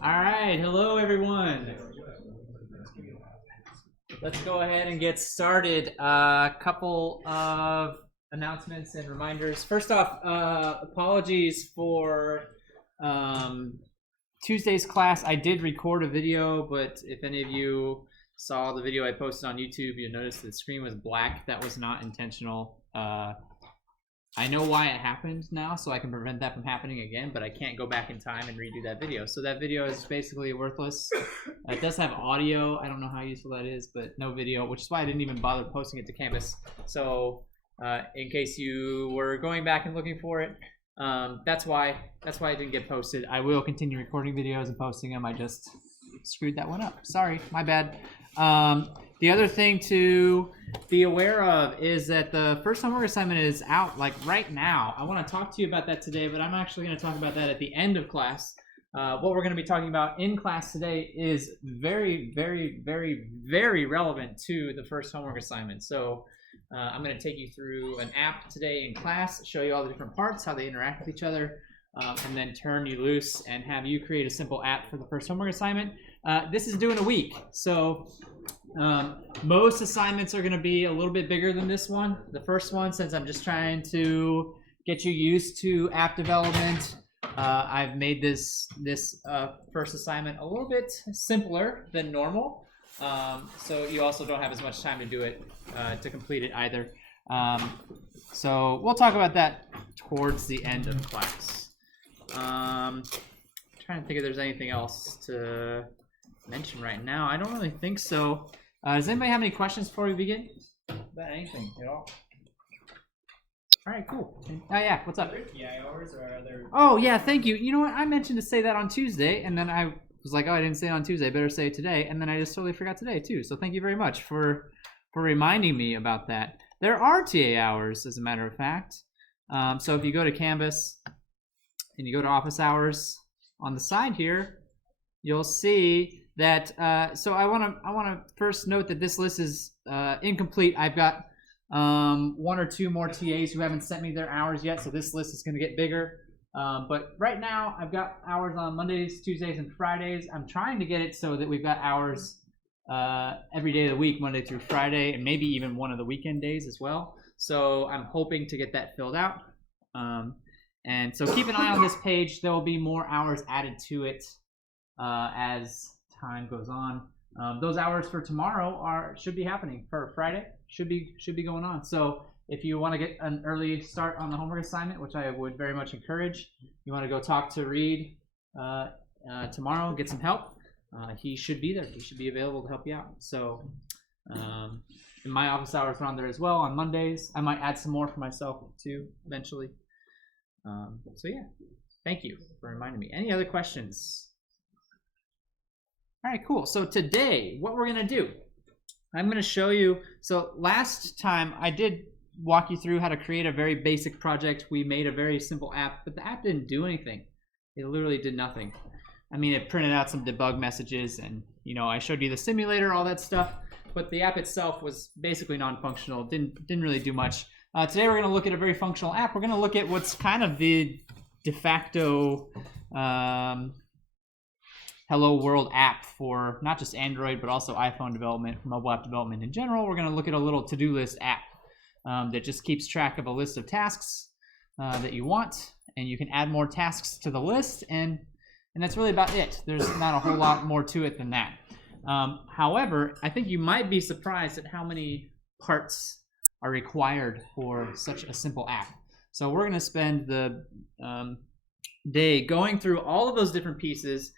All right, hello everyone. Let's go ahead and get started. A couple of announcements and reminders. First off, apologies for Tuesday's class. I did record a video, but if any of you saw the video I posted on YouTube, you'll notice the screen was black. That was not intentional. I know why it happened now, so I can prevent that from happening again, but I can't go back in time and redo that video. So that video is basically worthless. It does have audio. I don't know how useful that is, but no video, which is why I didn't even bother posting it to Canvas. So in case you were going back and looking for it, that's why it didn't get posted. I will continue recording videos and posting them. I just screwed that one up. Sorry, my bad. The other thing to be aware of is that the first homework assignment is out like right now. I want to talk to you about that today, but I'm actually going to talk about that at the end of class. What we're going to be talking about in class today is very, very, very, very relevant to the first homework assignment. So I'm going to take you through an app today in class, show you all the different parts, how they interact with each other, and then turn you loose and have you create a simple app for the first homework assignment. This is due in a week, so most assignments are going to be a little bit bigger than this one. The first one, since I'm just trying to get you used to app development, I've made this first assignment a little bit simpler than normal, so you also don't have as much time to do it, to complete it either. So we'll talk about that towards the end of class. Trying to think if there's anything else to mention right now. I don't really think so. Does anybody have any questions before we begin? About anything at all? All right, cool. Oh yeah, what's up? hours or are there... Oh yeah, thank you. You know what? I mentioned to say that on Tuesday, and then I was like, oh, I didn't say it on Tuesday. Better say it today. And then I just totally forgot today too. So thank you very much for reminding me about that. There are TA hours, as a matter of fact. So if you go to Canvas and you go to Office Hours on the side here, you'll see that. So I want to first note that this list is incomplete. I've got one or two more TAs who haven't sent me their hours yet, so this list is going to get bigger. But right now, I've got hours on Mondays, Tuesdays, and Fridays. I'm trying to get it so that we've got hours every day of the week, Monday through Friday, and maybe even one of the weekend days as well. So I'm hoping to get that filled out. And so keep an eye on this page. There will be more hours added to it as time goes on. Those hours for tomorrow should be happening. For Friday should be going on. So if you want to get an early start on the homework assignment, which I would very much encourage, you want to go talk to Reed tomorrow, get some help. He should be there. He should be available to help you out. So in my office hours are on there as well on Mondays. I might add some more for myself too eventually. So yeah, thank you for reminding me. Any other questions? All right, cool. So today, what we're going to do, I'm going to show you. So last time I did walk you through how to create a very basic project. We made a very simple app, but the app didn't do anything. It literally did nothing. I mean, it printed out some debug messages and, you know, I showed you the simulator, all that stuff, but the app itself was basically non-functional. Didn't really do much. Today we're going to look at a very functional app. We're going to look at what's kind of the de facto Hello World app for not just Android, but also iPhone development, mobile app development in general. We're going to look at a little to-do list app that just keeps track of a list of tasks that you want, and you can add more tasks to the list, and that's really about it. There's not a whole lot more to it than that. However, I think you might be surprised at how many parts are required for such a simple app. So we're going to spend the day going through all of those different pieces,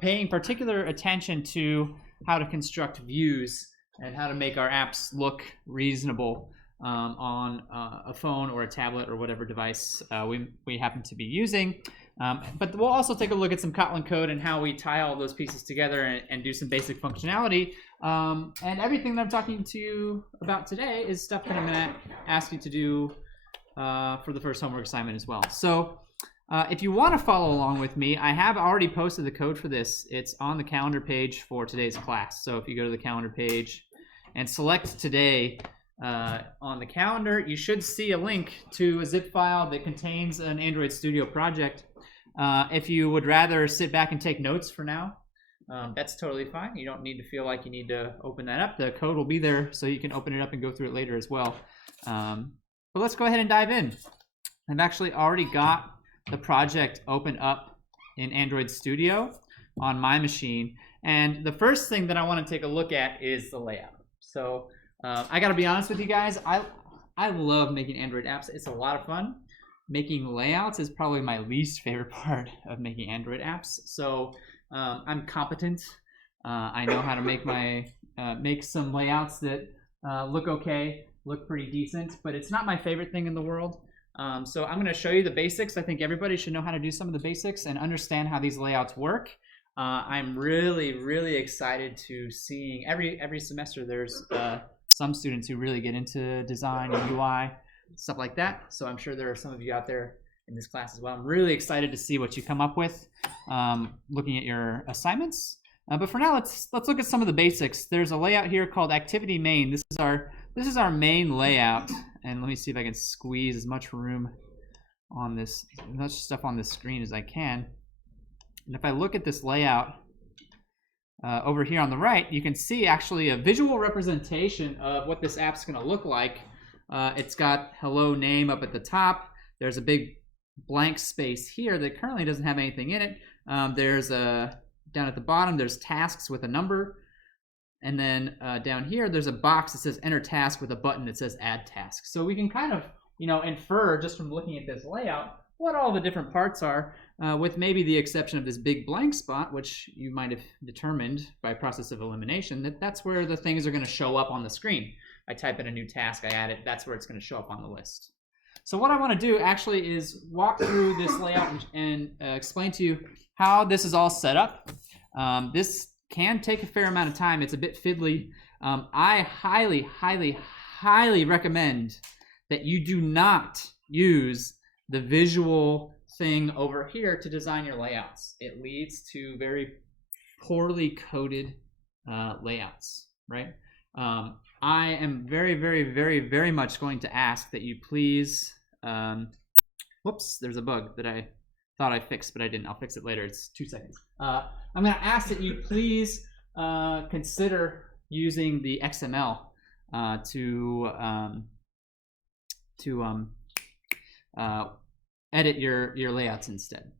paying particular attention to how to construct views and how to make our apps look reasonable on a phone or a tablet or whatever device we happen to be using. But we'll also take a look at some Kotlin code and how we tie all those pieces together and do some basic functionality. And everything that I'm talking to you about today is stuff that I'm going to ask you to do for the first homework assignment as well. So if you want to follow along with me, I have already posted the code for this. It's on the calendar page for today's class. So if you go to the calendar page and select today on the calendar, you should see a link to a zip file that contains an Android Studio project. If you would rather sit back and take notes for now, that's totally fine. You don't need to feel like you need to open that up. The code will be there so you can open it up and go through it later as well. But let's go ahead and dive in. I've actually already got the project open up in Android Studio on my machine. And the first thing that I want to take a look at is the layout. So I got to be honest with you guys. I love making Android apps. It's a lot of fun. Making layouts is probably my least favorite part of making Android apps. So I'm competent. I know how to make some layouts that look okay, look pretty decent, but it's not my favorite thing in the world. So I'm going to show you the basics. I think everybody should know how to do some of the basics and understand how these layouts work. I'm really excited to seeing every semester there's some students who really get into design and UI, stuff like that. So I'm sure there are some of you out there in this class as well. I'm really excited to see what you come up with looking at your assignments. But for now, let's look at some of the basics. There's a layout here called Activity Main. This is our main layout. And let me see if I can squeeze as much room on this, as much stuff on this screen as I can. And if I look at this layout over here on the right, you can see actually a visual representation of what this app's going to look like. It's got hello name up at the top. There's a big blank space here that currently doesn't have anything in it. There's down at the bottom, there's tasks with a number. And then down here, there's a box that says enter task with a button that says add task. So we can kind of, infer just from looking at this layout what all the different parts are, with maybe the exception of this big blank spot, which you might have determined by process of elimination that's where the things are going to show up on the screen. I type in a new task, I add it, that's where it's going to show up on the list. So what I want to do actually is walk through this layout and explain to you how this is all set up. This can take a fair amount of time. It's a bit fiddly. I highly recommend that you do not use the visual thing over here to design your layouts. It leads to very poorly coded layouts, right? I am very much going to ask that you please, whoops, there's a bug that I thought I fixed, but I didn't. I'll fix it later. It's 2 seconds. I'm going to ask that you please consider using the XML to edit your layouts instead.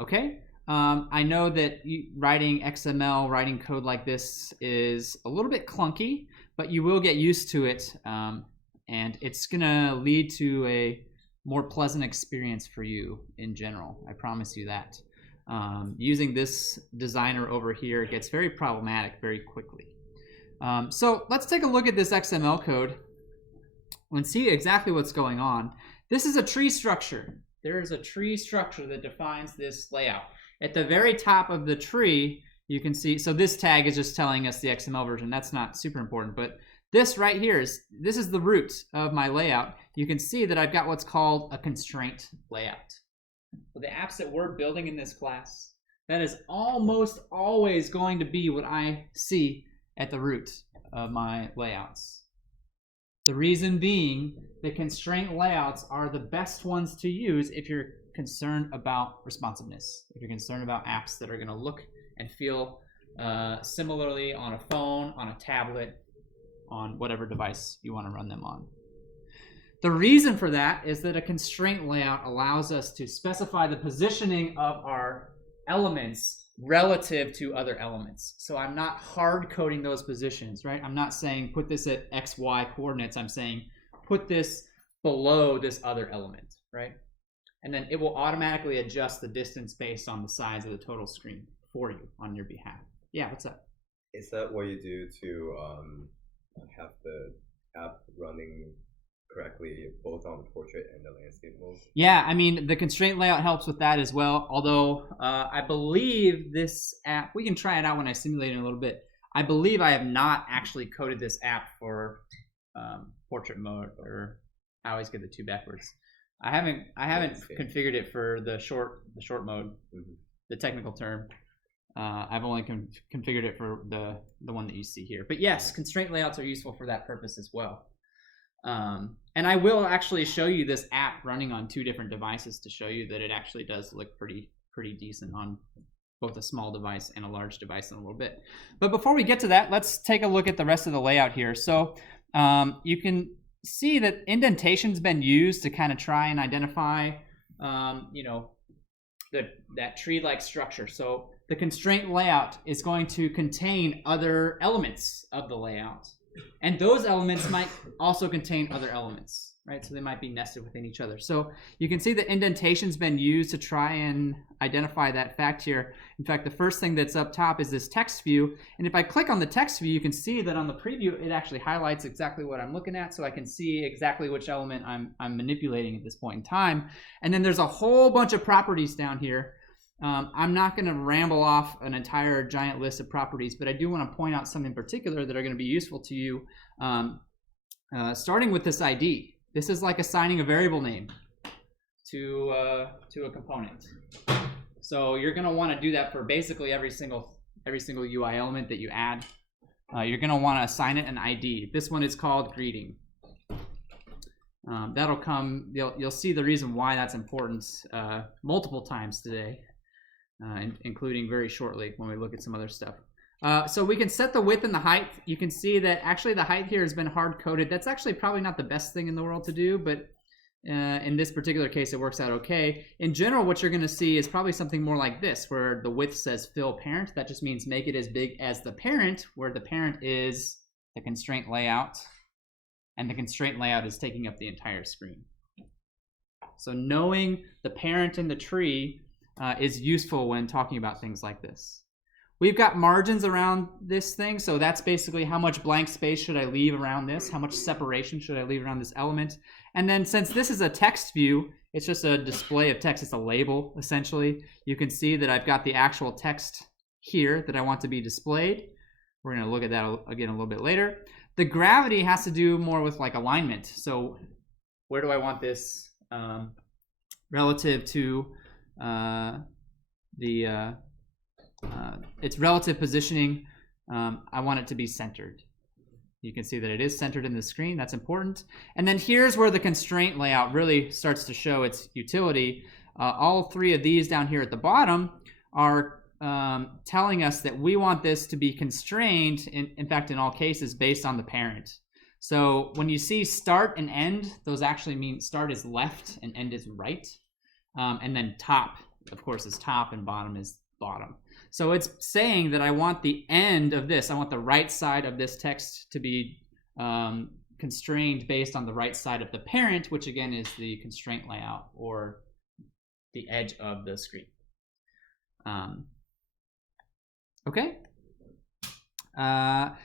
Okay? I know that writing XML, writing code like this is a little bit clunky, but you will get used to it, and it's going to lead to a more pleasant experience for you in general. I promise you that. Using this designer over here gets very problematic very quickly. So let's take a look at this XML code and see exactly what's going on. This is a tree structure. There is a tree structure that defines this layout. At the very top of the tree, you can see, so this tag is just telling us the XML version. That's not super important, but this right here this is the root of my layout. You can see that I've got what's called a constraint layout. For the apps that we're building in this class, that is almost always going to be what I see at the root of my layouts. The reason being, the constraint layouts are the best ones to use if you're concerned about responsiveness, if you're concerned about apps that are going to look and feel similarly on a phone, on a tablet, on whatever device you want to run them on. The reason for that is that a constraint layout allows us to specify the positioning of our elements relative to other elements. So I'm not hard coding those positions, right? I'm not saying put this at X, Y coordinates. I'm saying put this below this other element, right? And then it will automatically adjust the distance based on the size of the total screen for you on your behalf. Yeah, what's up? Is that what you do to have the app running correctly both on the portrait and the landscape mode? Yeah, I mean, the constraint layout helps with that as well, although I believe this app, we can try it out when I simulate it in a little bit. I believe I have not actually coded this app for portrait mode, or I always get the two backwards. I haven't configured it for the short mode, the technical term. I've only configured it for the one that you see here. But yes, constraint layouts are useful for that purpose as well. And I will actually show you this app running on 2 different devices to show you that it actually does look pretty decent on both a small device and a large device in a little bit. But before we get to that, let's take a look at the rest of the layout here. So you can see that indentation's been used to kind of try and identify, you know, that tree-like structure. So the constraint layout is going to contain other elements of the layout. And those elements might also contain other elements, right? So they might be nested within each other. So you can see the indentation's been used to try and identify that fact here. In fact, the first thing that's up top is this text view. And if I click on the text view, you can see that on the preview, it actually highlights exactly what I'm looking at. So I can see exactly which element I'm manipulating at this point in time. And then there's a whole bunch of properties down here. I'm not going to ramble off an entire giant list of properties, but I do want to point out some in particular that are going to be useful to you, starting with this ID. This is like assigning a variable name to a component. So you're going to want to do that for basically every single UI element that you add. You're going to want to assign it an ID. This one is called greeting. That'll come. You'll see the reason why that's important multiple times today. Including very shortly when we look at some other stuff. So we can set the width and the height. You can see that actually the height here has been hard-coded. That's actually probably not the best thing in the world to do, but in this particular case, it works out okay. In general, what you're going to see is probably something more like this, where the width says fill parent. That just means make it as big as the parent, where the parent is the constraint layout, and the constraint layout is taking up the entire screen. So knowing the parent in the tree is useful when talking about things like this. We've got margins around this thing, so that's basically how much blank space should I leave around this, how much separation should I leave around this element. And then since this is a text view, it's just a display of text, it's a label essentially. You can see that I've got the actual text here that I want to be displayed. We're going to look at that again a little bit later. The gravity has to do more with like alignment. So where do I want this relative to its relative positioning? I want it to be centered. You can see that it is centered in the screen. That's important. And then here's where the constraint layout really starts to show its utility. All 3 of these down here at the bottom are telling us that we want this to be constrained, in fact, in all cases, based on the parent. So when you see start and end, those actually mean start is left and end is right. And then top, of course, is top and bottom is bottom. So it's saying that I want the end of this, I want the right side of this text to be constrained based on the right side of the parent, which again is the constraint layout or the edge of the screen. Okay.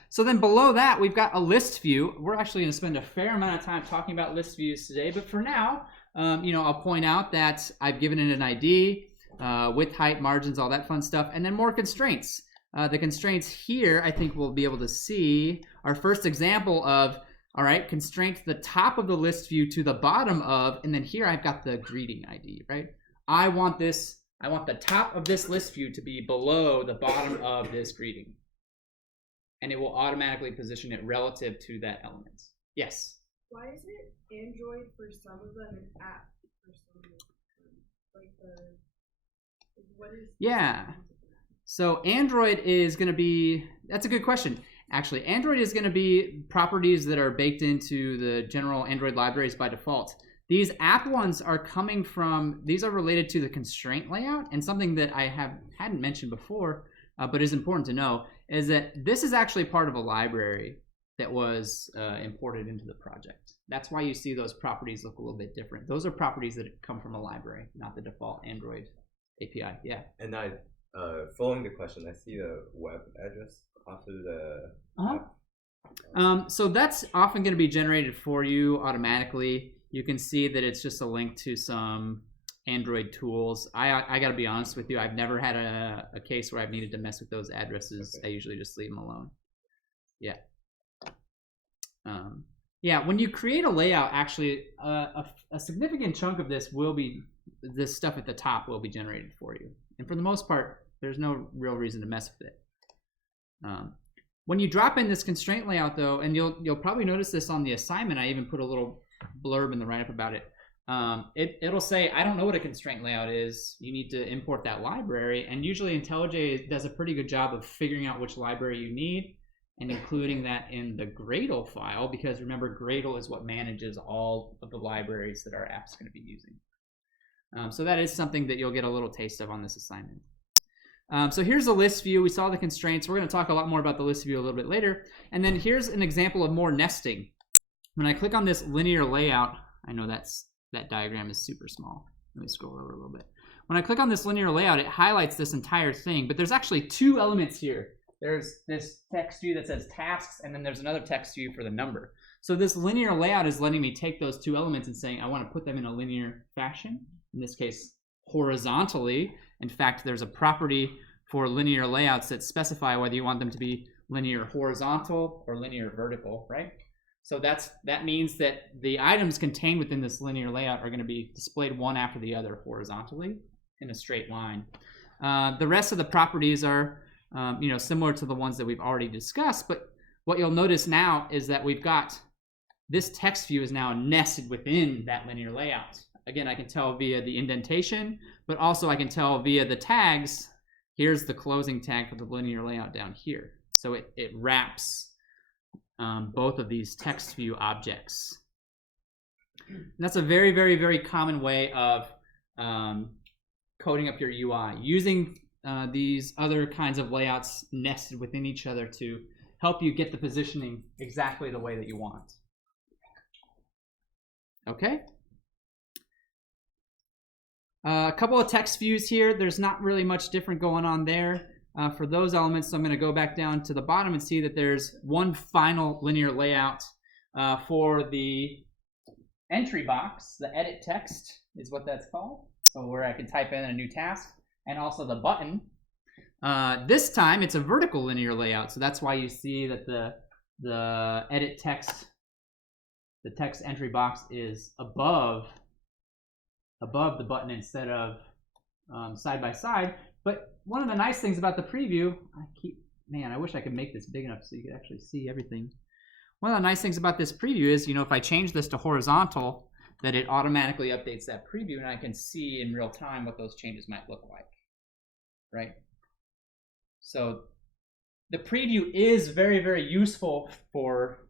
So then below that, we've got a list view. We're actually going to spend a fair amount of time talking about list views today, but for now, you know, I'll point out that I've given it an ID, width, height, margins, all that fun stuff, and then more constraints. The constraints here, I think we'll be able to see our first example of, all right, constraint the top of the list view to the bottom of, and then here I've got the greeting ID, right? I want the top of this list view to be below the bottom of this greeting. And it will automatically position it relative to that element. Yes? Why is it Android for some of them and app for some of them? What is? Yeah. So Android is going to be, that's a good question. Actually, Android is going to be properties that are baked into the general Android libraries by default. These app ones are coming from, these are related to the constraint layout, and something that I hadn't mentioned before, but is important to know, is that this is actually part of a library that was imported into the project. That's why you see those properties look a little bit different. Those are properties that come from a library, not the default Android API. Yeah. And I, following the question, I see the web address after the app. So that's often going to be generated for you automatically. You can see that it's just a link to some Android tools. I got to be honest with you, I've never had a case where I've needed to mess with those addresses. Okay. I usually just leave them alone. Yeah. Yeah, when you create a layout, actually, a significant chunk of this will be, this stuff at the top will be generated for you. And for the most part, there's no real reason to mess with it. When you drop in this constraint layout though, and you'll probably notice this on the assignment, I even put a little blurb in the write-up about it. It'll say, I don't know what a constraint layout is. You need to import that library. And usually IntelliJ does a pretty good job of figuring out which library you need and including that in the Gradle file, because remember, Gradle is what manages all of the libraries that our app's going to be using. So that is something that you'll get a little taste of on this assignment. So here's the list view. We saw the constraints. We're going to talk a lot more about the list view a little bit later. And then here's an example of more nesting. When I click on this linear layout, I know that diagram is super small. Let me scroll over a little bit. When I click on this linear layout, it highlights this entire thing, but there's actually two elements here. There's this text view that says tasks, and then there's another text view for the number. So this linear layout is letting me take those two elements and saying I want to put them in a linear fashion, in this case horizontally. In fact, there's a property for linear layouts that specify whether you want them to be linear horizontal or linear vertical, right? So that means that the items contained within this linear layout are going to be displayed one after the other horizontally in a straight line. The rest of the properties are similar to the ones that we've already discussed, but what you'll notice now is that we've got this text view is now nested within that linear layout. Again, I can tell via the indentation, but also I can tell via the tags. Here's the closing tag for the linear layout down here. So it wraps both of these text view objects. And that's a very, very, very common way of coding up your UI, using these other kinds of layouts nested within each other to help you get the positioning exactly the way that you want. Okay? A couple of text views here. There's not really much different going on there for those elements. So I'm going to go back down to the bottom and see that there's one final linear layout for the entry box. The edit text is what that's called. So where I can type in a new task, and also the button. This time it's a vertical linear layout. So that's why you see that the edit text, the text entry box is above the button instead of side by side. But one of the nice things about the preview, I wish I could make this big enough so you could actually see everything. One of the nice things about this preview is, if I change this to horizontal, that it automatically updates that preview and I can see in real time what those changes might look like, right? So the preview is very, very useful for,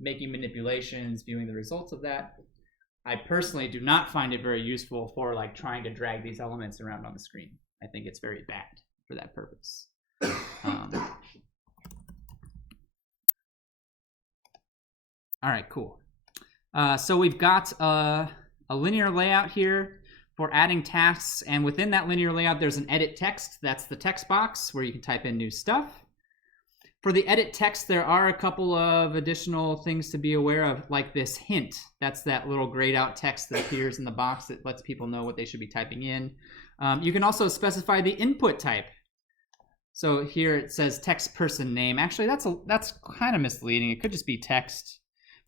making manipulations, viewing the results of that. I personally do not find it very useful for trying to drag these elements around on the screen. I think it's very bad for that purpose. All right, cool. So we've got a linear layout here for adding tasks, and within that linear layout there's an edit text. That's the text box where you can type in new stuff. For the edit text, there are a couple of additional things to be aware of, like this hint. That's that little grayed out text that appears in the box that lets people know what they should be typing in. You can also specify the input type. So here it says text person name. Actually, that's kind of misleading. It could just be text.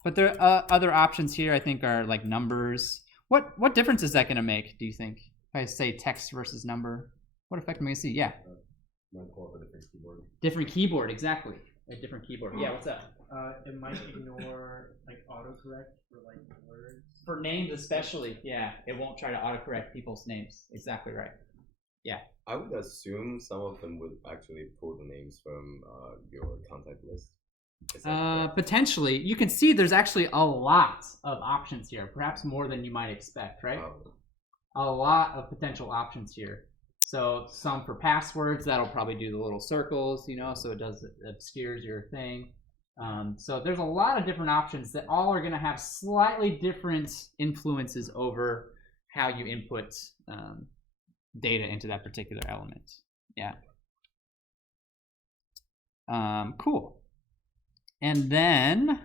But there are other options here I think are like numbers. What difference is that going to make, do you think? If I say text versus number, what effect am I going to see? Yeah. Might call it a different keyboard. Different keyboard, exactly. A different keyboard. Yeah, what's up? It might ignore autocorrect for words. For names especially, yeah. It won't try to autocorrect people's names. Exactly right. Yeah. I would assume some of them would actually pull the names from your contact list. Potentially. You can see there's actually a lot of options here, perhaps more than you might expect, right? A lot of potential options here. So some for passwords, that'll probably do the little circles, so it obscures your thing. So there's a lot of different options that all are going to have slightly different influences over how you input data into that particular element. Yeah. Cool. And then,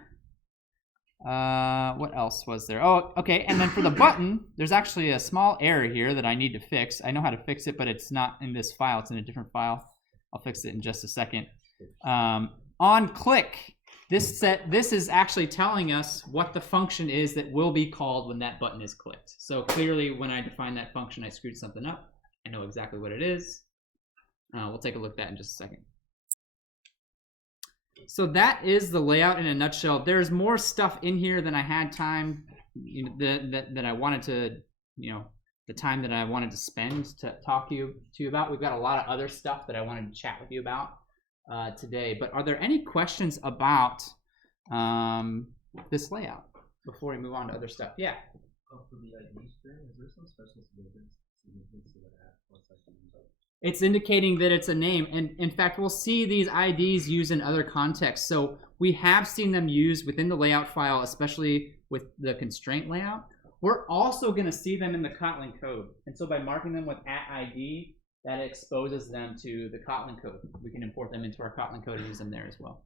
what else was there? Oh, okay, and then for the button, there's actually a small error here that I need to fix. I know how to fix it, but it's not in this file. It's in a different file. I'll fix it in just a second. On click, this is actually telling us what the function is that will be called when that button is clicked. So clearly, when I define that function, I screwed something up. I know exactly what it is. We'll take a look at that in just a second. So that is the layout in a nutshell. There's more stuff in here than I had time, that I wanted to, the time that I wanted to spend to talk to you about. We've got a lot of other stuff that I wanted to chat with you about today. But are there any questions about this layout before we move on to other stuff? Yeah. For the ID string, is there some special significance to the app? It's indicating that it's a name, and in fact, we'll see these IDs used in other contexts. So we have seen them used within the layout file, especially with the constraint layout. We're also going to see them in the Kotlin code, and so by marking them with @ID, that exposes them to the Kotlin code. We can import them into our Kotlin code and use them there as well.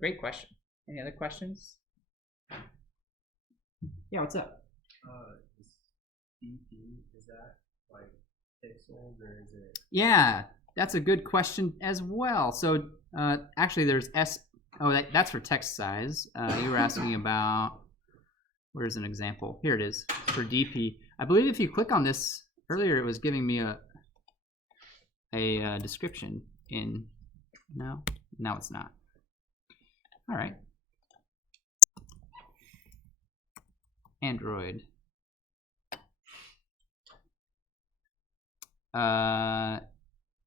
Great question. Any other questions? Yeah, what's up? Is DP, is that like pixels or is it? Yeah, that's a good question as well. So actually there's that's for text size. You were asking about, where's an example? Here it is for DP. I believe if you click on this, earlier it was giving me a description in, no, it's not. All right. Android.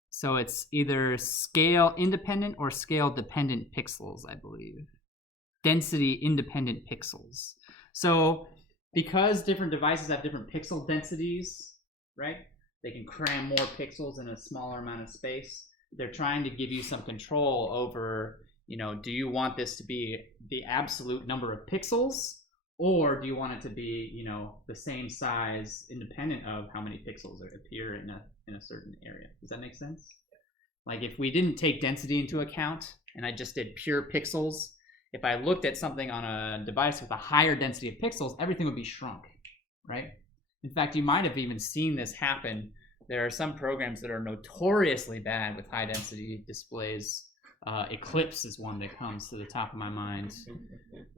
So it's either scale independent or scale dependent pixels, I believe. Density independent pixels. So because different devices have different pixel densities, right? They can cram more pixels in a smaller amount of space. They're trying to give you some control over, do you want this to be the absolute number of pixels, or do you want it to be, the same size independent of how many pixels appear in a certain area? Does that make sense? Like if we didn't take density into account and I just did pure pixels, if I looked at something on a device with a higher density of pixels, everything would be shrunk, right? In fact, you might have even seen this happen. There are some programs that are notoriously bad with high density displays. Eclipse is one that comes to the top of my mind.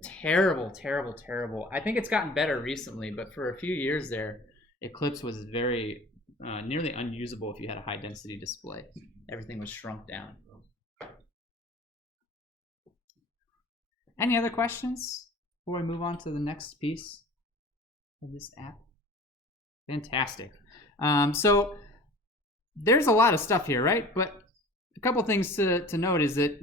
Terrible, terrible, terrible. I think it's gotten better recently, but for a few years there, Eclipse was very nearly unusable if you had a high density display. Everything was shrunk down. Any other questions before we move on to the next piece of this app? Fantastic. So there's a lot of stuff here, right? But a couple things to note is that,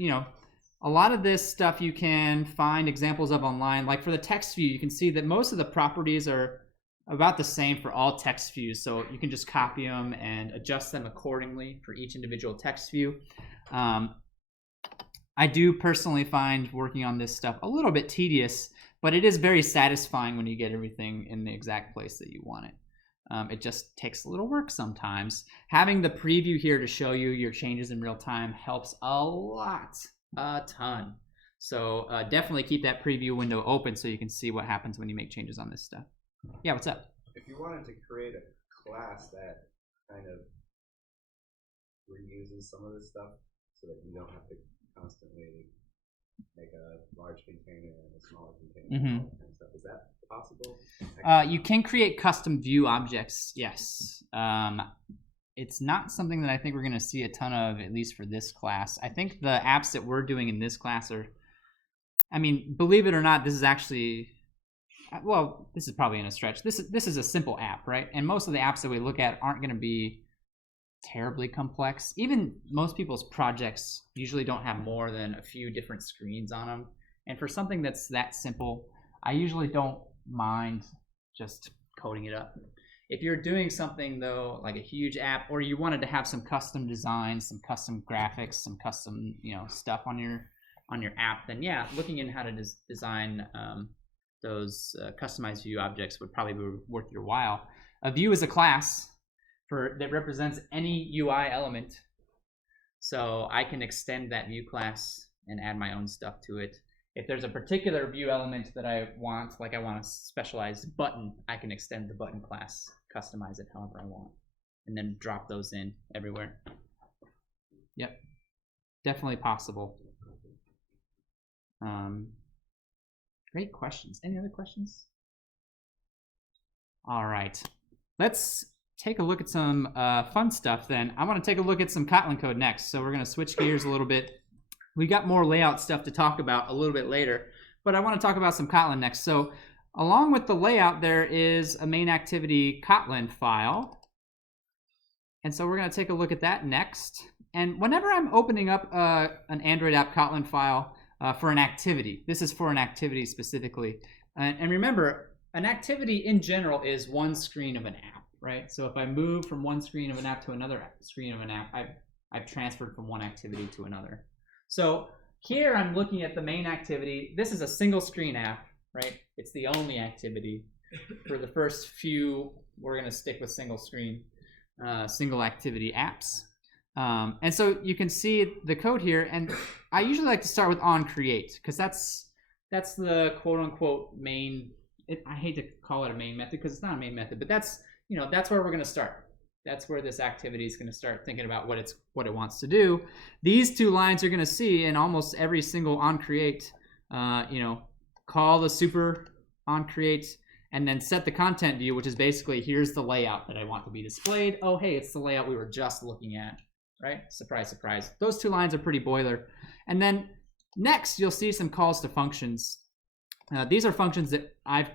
a lot of this stuff you can find examples of online. Like for the text view, you can see that most of the properties are about the same for all text views. So you can just copy them and adjust them accordingly for each individual text view. I do personally find working on this stuff a little bit tedious, but it is very satisfying when you get everything in the exact place that you want it. It just takes a little work sometimes. Having the preview here to show you your changes in real time helps a ton. So definitely keep that preview window open so you can see what happens when you make changes on this stuff. Yeah, what's up? If you wanted to create a class that kind of reuses some of this stuff so that you don't have to constantly make a large container and a smaller container and all that kind of stuff, is that possible? You can create custom view objects, yes. It's not something that I think we're going to see a ton of, at least for this class. I think the apps that we're doing in this class are, believe it or not, this is actually, well, this is probably in a stretch. This is a simple app, right? And most of the apps that we look at aren't going to be terribly complex. Even most people's projects usually don't have more than a few different screens on them. And for something that's that simple, I usually don't mind just coding it up. If you're doing something though, like a huge app, or you wanted to have some custom designs, some custom graphics, some custom stuff on your app, then yeah, looking in how to design those customized view objects would probably be worth your while. A view is a class that represents any UI element, so I can extend that view class and add my own stuff to it. If there's a particular view element that I want, like I want a specialized button, I can extend the button class, customize it however I want, and then drop those in everywhere. Yep, definitely possible. Great questions. Any other questions? All right, let's take a look at some fun stuff then. I want to take a look at some Kotlin code next, so we're going to switch gears a little bit We got more layout stuff to talk about a little bit later, but I want to talk about some Kotlin next. So along with the layout, there is a MainActivity Kotlin file. And so we're going to take a look at that next. And whenever I'm opening up an Android app Kotlin file for an activity, this is for an activity specifically. And remember, an activity in general is one screen of an app, right? So if I move from one screen of an app to another screen of an app, I've transferred from one activity to another. So here I'm looking at the main activity. This is a single screen app, right? It's the only activity. For the first few, we're going to stick with single screen, single activity apps. And so you can see the code here, and I usually like to start with onCreate because that's the quote unquote main. I hate to call it a main method because it's not a main method, but that's where we're going to start. That's where this activity is going to start thinking about what it wants to do. These two lines you're going to see in almost every single onCreate. Call the super onCreate and then set the content view, which is basically here's the layout that I want to be displayed. Oh, hey, it's the layout we were just looking at, right? Surprise, surprise. Those two lines are pretty boiler. And then next, you'll see some calls to functions. These are functions that I've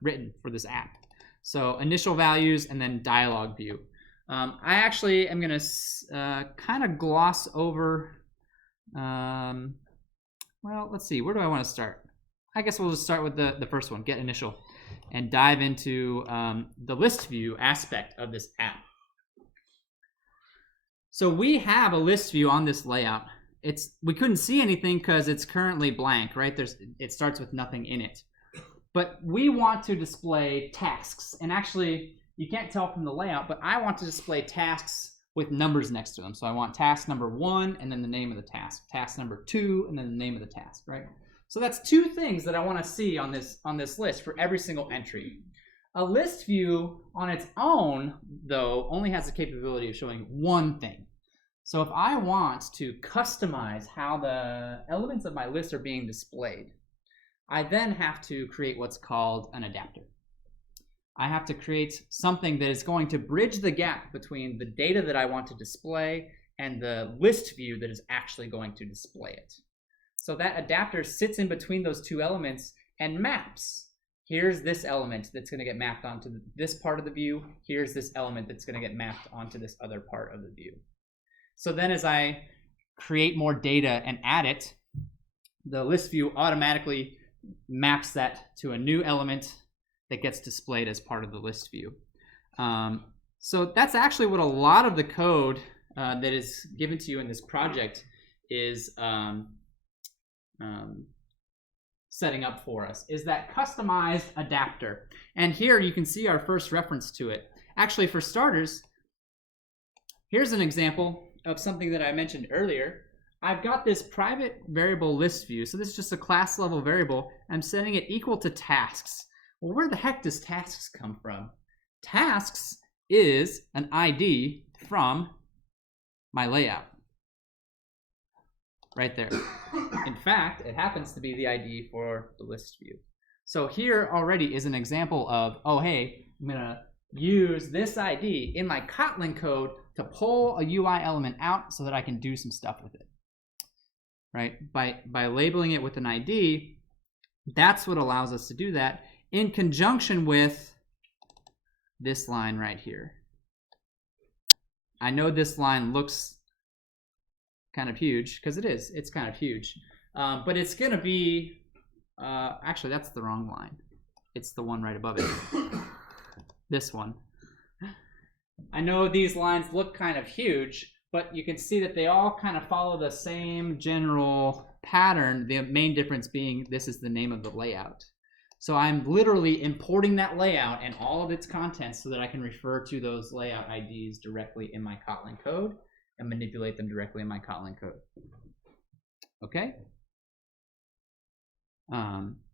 written for this app. So initial values and then dialog view. I actually am going to kind of gloss over, well, let's see, where do I want to start? I guess we'll just start with the first one, get initial, and dive into the list view aspect of this app. So we have a list view on this layout. We couldn't see anything because it's currently blank, right? It starts with nothing in it. But we want to display tasks. And actually, you can't tell from the layout, but I want to display tasks with numbers next to them. So I want task number 1 and then the name of the task. Task number 2 and then the name of the task, right? So that's two things that I want to see on this list for every single entry. A list view on its own, though, only has the capability of showing one thing. So if I want to customize how the elements of my list are being displayed, I then have to create what's called an adapter. I have to create something that is going to bridge the gap between the data that I want to display and the list view that is actually going to display it. So that adapter sits in between those two elements and maps. Here's this element that's going to get mapped onto this part of the view. Here's this element that's going to get mapped onto this other part of the view. So then as I create more data and add it, the list view automatically maps that to a new element that gets displayed as part of the list view. So that's actually what a lot of the code that is given to you in this project is setting up for us, is that customized adapter. And here you can see our first reference to it. Actually, for starters, here's an example of something that I mentioned earlier. I've got this private variable list view. So this is just a class level variable. I'm setting it equal to tasks. Well, where the heck does tasks come from? Tasks is an ID from my layout. Right there. In fact, it happens to be the ID for the list view. So here already is an example of, oh, hey, I'm going to use this ID in my Kotlin code to pull a UI element out so that I can do some stuff with it. Right? By labeling it with an ID, that's what allows us to do that in conjunction with this line right here. I know this line looks kind of huge because it's kind of huge, but it's going to be, actually that's the wrong line. It's the one right above it. This one. I know these lines look kind of huge, but you can see that they all kind of follow the same general pattern, the main difference being this is the name of the layout. So I'm literally importing that layout and all of its contents so that I can refer to those layout IDs directly in my Kotlin code and manipulate them directly in my Kotlin code. Okay?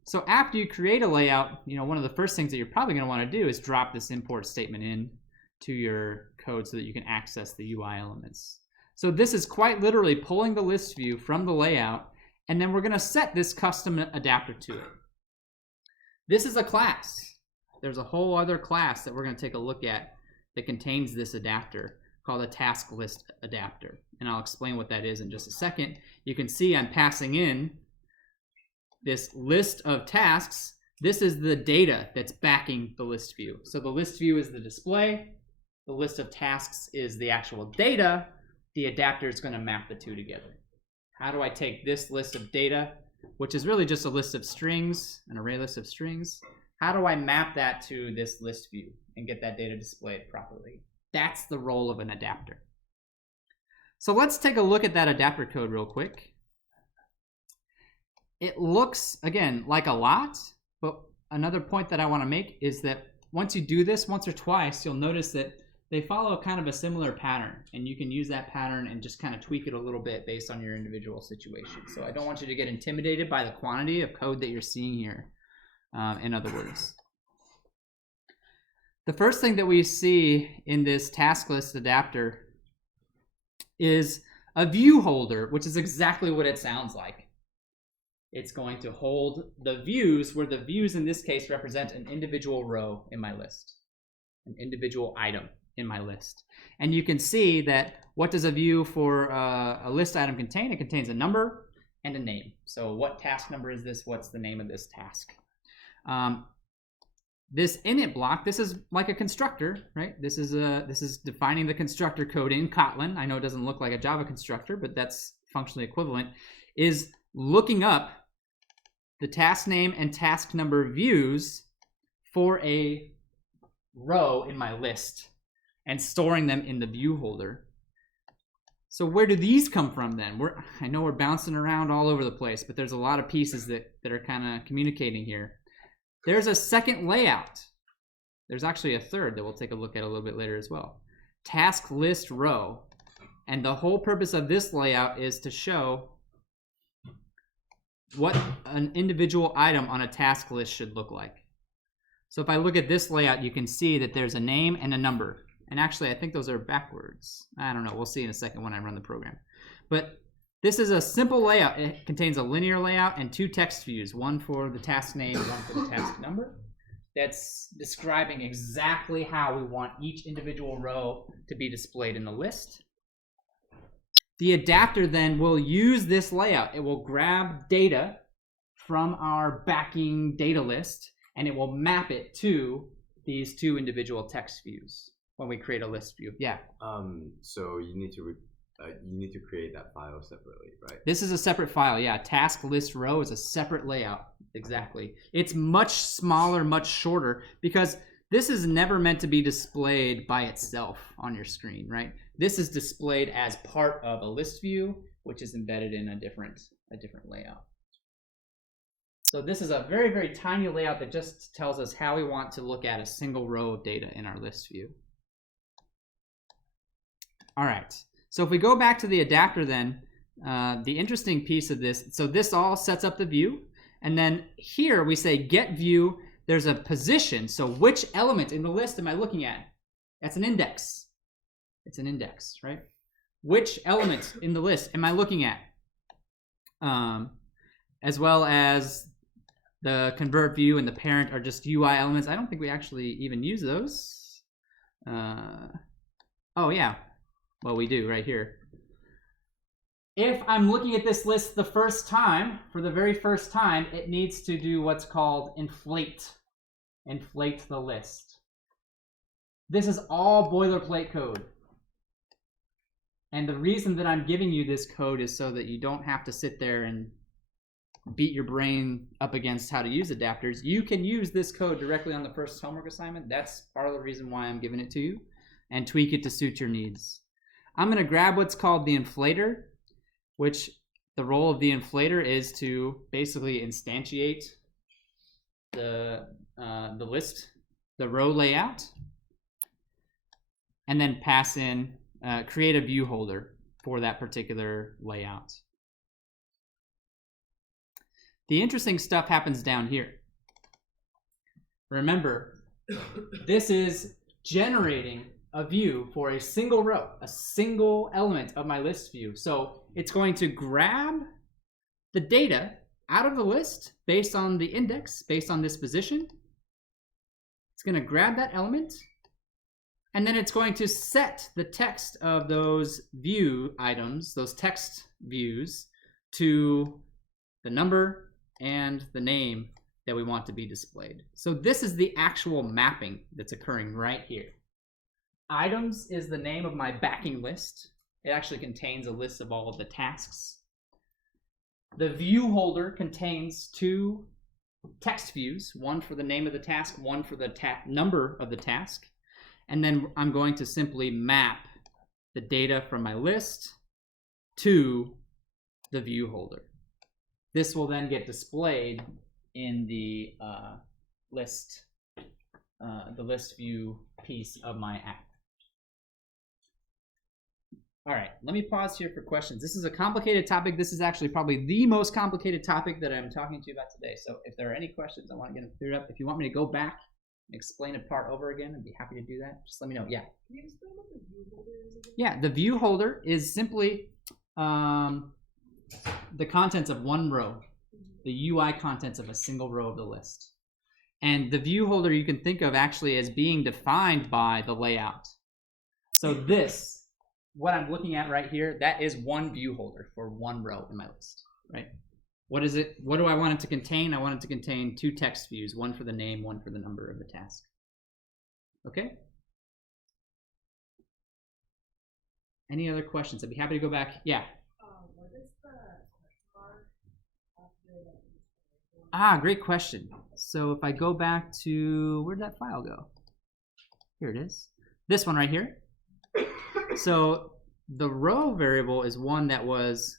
So after you create a layout, one of the first things that you're probably going to want to do is drop this import statement in to your code so that you can access the UI elements. So this is quite literally pulling the list view from the layout, and then we're going to set this custom adapter to it. This is a class. There's a whole other class that we're going to take a look at that contains this adapter. called a task list adapter. And I'll explain what that is in just a second. You can see I'm passing in this list of tasks. This is the data that's backing the list view. So the list view is the display. The list of tasks is the actual data. The adapter is going to map the two together. How do I take this list of data, which is really just a list of strings, an array list of strings? How do I map that to this list view and get that data displayed properly? That's the role of an adapter. So let's take a look at that adapter code real quick. It looks, again, like a lot, but another point that I want to make is that once you do this once or twice, you'll notice that they follow kind of a similar pattern, and you can use that pattern and just kind of tweak it a little bit based on your individual situation. So I don't want you to get intimidated by the quantity of code that you're seeing here, in other words. The first thing that we see in this task list adapter is a ViewHolder, which is exactly what it sounds like. It's going to hold the views, where the views in this case represent an individual row in my list, an individual item in my list. And you can see that what does a view for a list item contain? It contains a number and a name. So what task number is this? What's the name of this task? This init block, this is like a constructor, right? This is defining the constructor code in Kotlin. I know it doesn't look like a Java constructor, but that's functionally equivalent, is looking up the task name and task number views for a row in my list and storing them in the ViewHolder. So where do these come from then? I know we're bouncing around all over the place, but there's a lot of pieces that are kind of communicating here. There's a second layout. There's actually a third that we'll take a look at a little bit later as well. Task list row. And the whole purpose of this layout is to show what an individual item on a task list should look like. So if I look at this layout, you can see that there's a name and a number. And actually, I think those are backwards. I don't know. We'll see in a second when I run the program. But this is a simple layout. It contains a linear layout and two text views, one for the task name, one for the task number. That's describing exactly how we want each individual row to be displayed in the list. The adapter then will use this layout. It will grab data from our backing data list, and it will map it to these two individual text views when we create a list view. Yeah. So you need to create that file separately, right? This is a separate file. Yeah. Task list row is a separate layout. Exactly. It's much smaller, much shorter, because this is never meant to be displayed by itself on your screen, right? This is displayed as part of a list view, which is embedded in a different layout. So this is a very, very tiny layout that just tells us how we want to look at a single row of data in our list view. All right. So if we go back to the adapter then, the interesting piece of this, so this all sets up the view. And then here we say GetView, there's a position. So which element in the list am I looking at? That's an index. It's an index, right? Which element in the list am I looking at? As well as the convert view and the parent are just UI elements. I don't think we actually even use those. Oh yeah, well we do right here. If I'm looking at this list the first time, for the very first time, it needs to do what's called inflate. Inflate the list. This is all boilerplate code. And the reason that I'm giving you this code is so that you don't have to sit there and beat your brain up against how to use adapters. You can use this code directly on the first homework assignment. That's part of the reason why I'm giving it to you, and tweak it to suit your needs. I'm going to grab what's called the inflator, which the role of the inflator is to basically instantiate the list, the row layout, and then pass in, create a ViewHolder for that particular layout. The interesting stuff happens down here. Remember, this is generating a view for a single row, a single element of my list view. So it's going to grab the data out of the list based on the index, based on this position. It's going to grab that element And then it's going to set the text of those view items, those text views, to the number and the name that we want to be displayed. So this is the actual mapping that's occurring right here. Items is the name of my backing list. It actually contains a list of all of the tasks. The view holder contains two text views, one for the name of the task, one for the number of the task. And then I'm going to simply map the data from my list to the view holder. This will then get displayed in the list view piece of my app. All right, let me pause here for questions. This is a complicated topic. This is actually probably the most complicated topic that I'm talking to you about today. So if there are any questions, I want to get them cleared up. If you want me to go back and explain a part over again, I'd be happy to do that. Just let me know. Yeah. Can you explain what the view holder is again? Yeah, the view holder is simply the contents of one row, the UI contents of a single row of the list. And the view holder you can think of actually as being defined by the layout. So this, what I'm looking at right here, that is one view holder for one row in my list, right? What is it? What do I want it to contain? I want it to contain two text views, one for the name, one for the number of the task. Okay? Any other questions? I'd be happy to go back. Yeah. What is the question mark after that? Ah, great question. So if I go back to, where did that file go? Here it is. This one right here. So the row variable is one that was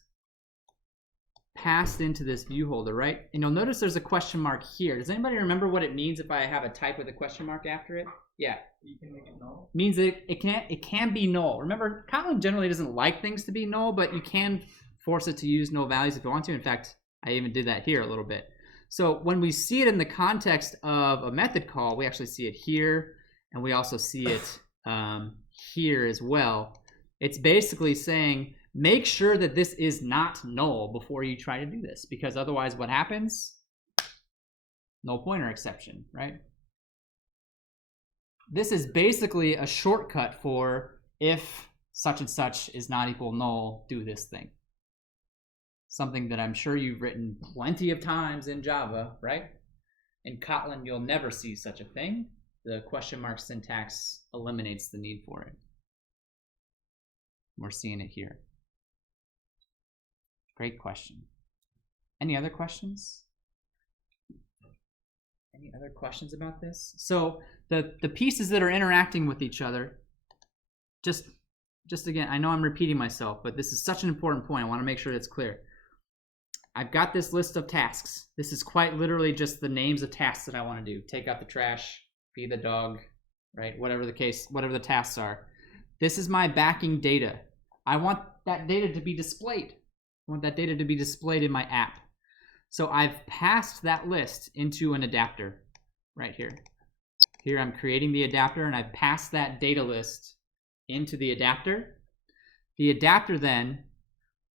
passed into this view holder, right? And you'll notice there's a question mark here. Does anybody remember what it means if I have a type with a question mark after it? Yeah. You can make it null. Means that it can be null. Remember, Kotlin generally doesn't like things to be null, but you can force it to use null values if you want to. In fact, I even did that here a little bit. So when we see it in the context of a method call, we actually see it here, and we also see it here as well. It's basically saying, make sure that this is not null before you try to do this, because otherwise what happens? Null pointer exception, right? This is basically a shortcut for if such and such is not equal null, do this thing. Something that I'm sure you've written plenty of times in Java, right? In Kotlin, you'll never see such a thing. The question mark syntax eliminates the need for it. We're seeing it here. Great question. Any other questions? Any other questions about this? So the pieces that are interacting with each other, just again, I know I'm repeating myself, but this is such an important point. I want to make sure it's clear. I've got this list of tasks. This is quite literally just the names of tasks that I want to do. Take out the trash, feed the dog, right? Whatever the case, whatever the tasks are. This is my backing data. I want that data to be displayed. I want that data to be displayed in my app. So I've passed that list into an adapter right here. Here I'm creating the adapter, and I've passed that data list into the adapter. The adapter then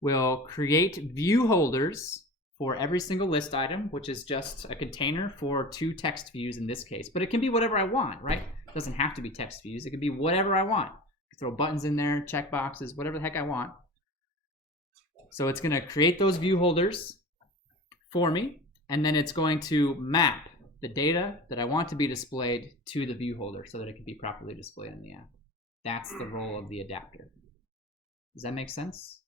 will create view holders for every single list item, which is just a container for two text views in this case. But it can be whatever I want, right? It doesn't have to be text views. It can be whatever I want. I can throw buttons in there, checkboxes, whatever the heck I want. So it's going to create those view holders for me, and then it's going to map the data that I want to be displayed to the view holder so that it can be properly displayed in the app. That's the role of the adapter. Does that make sense?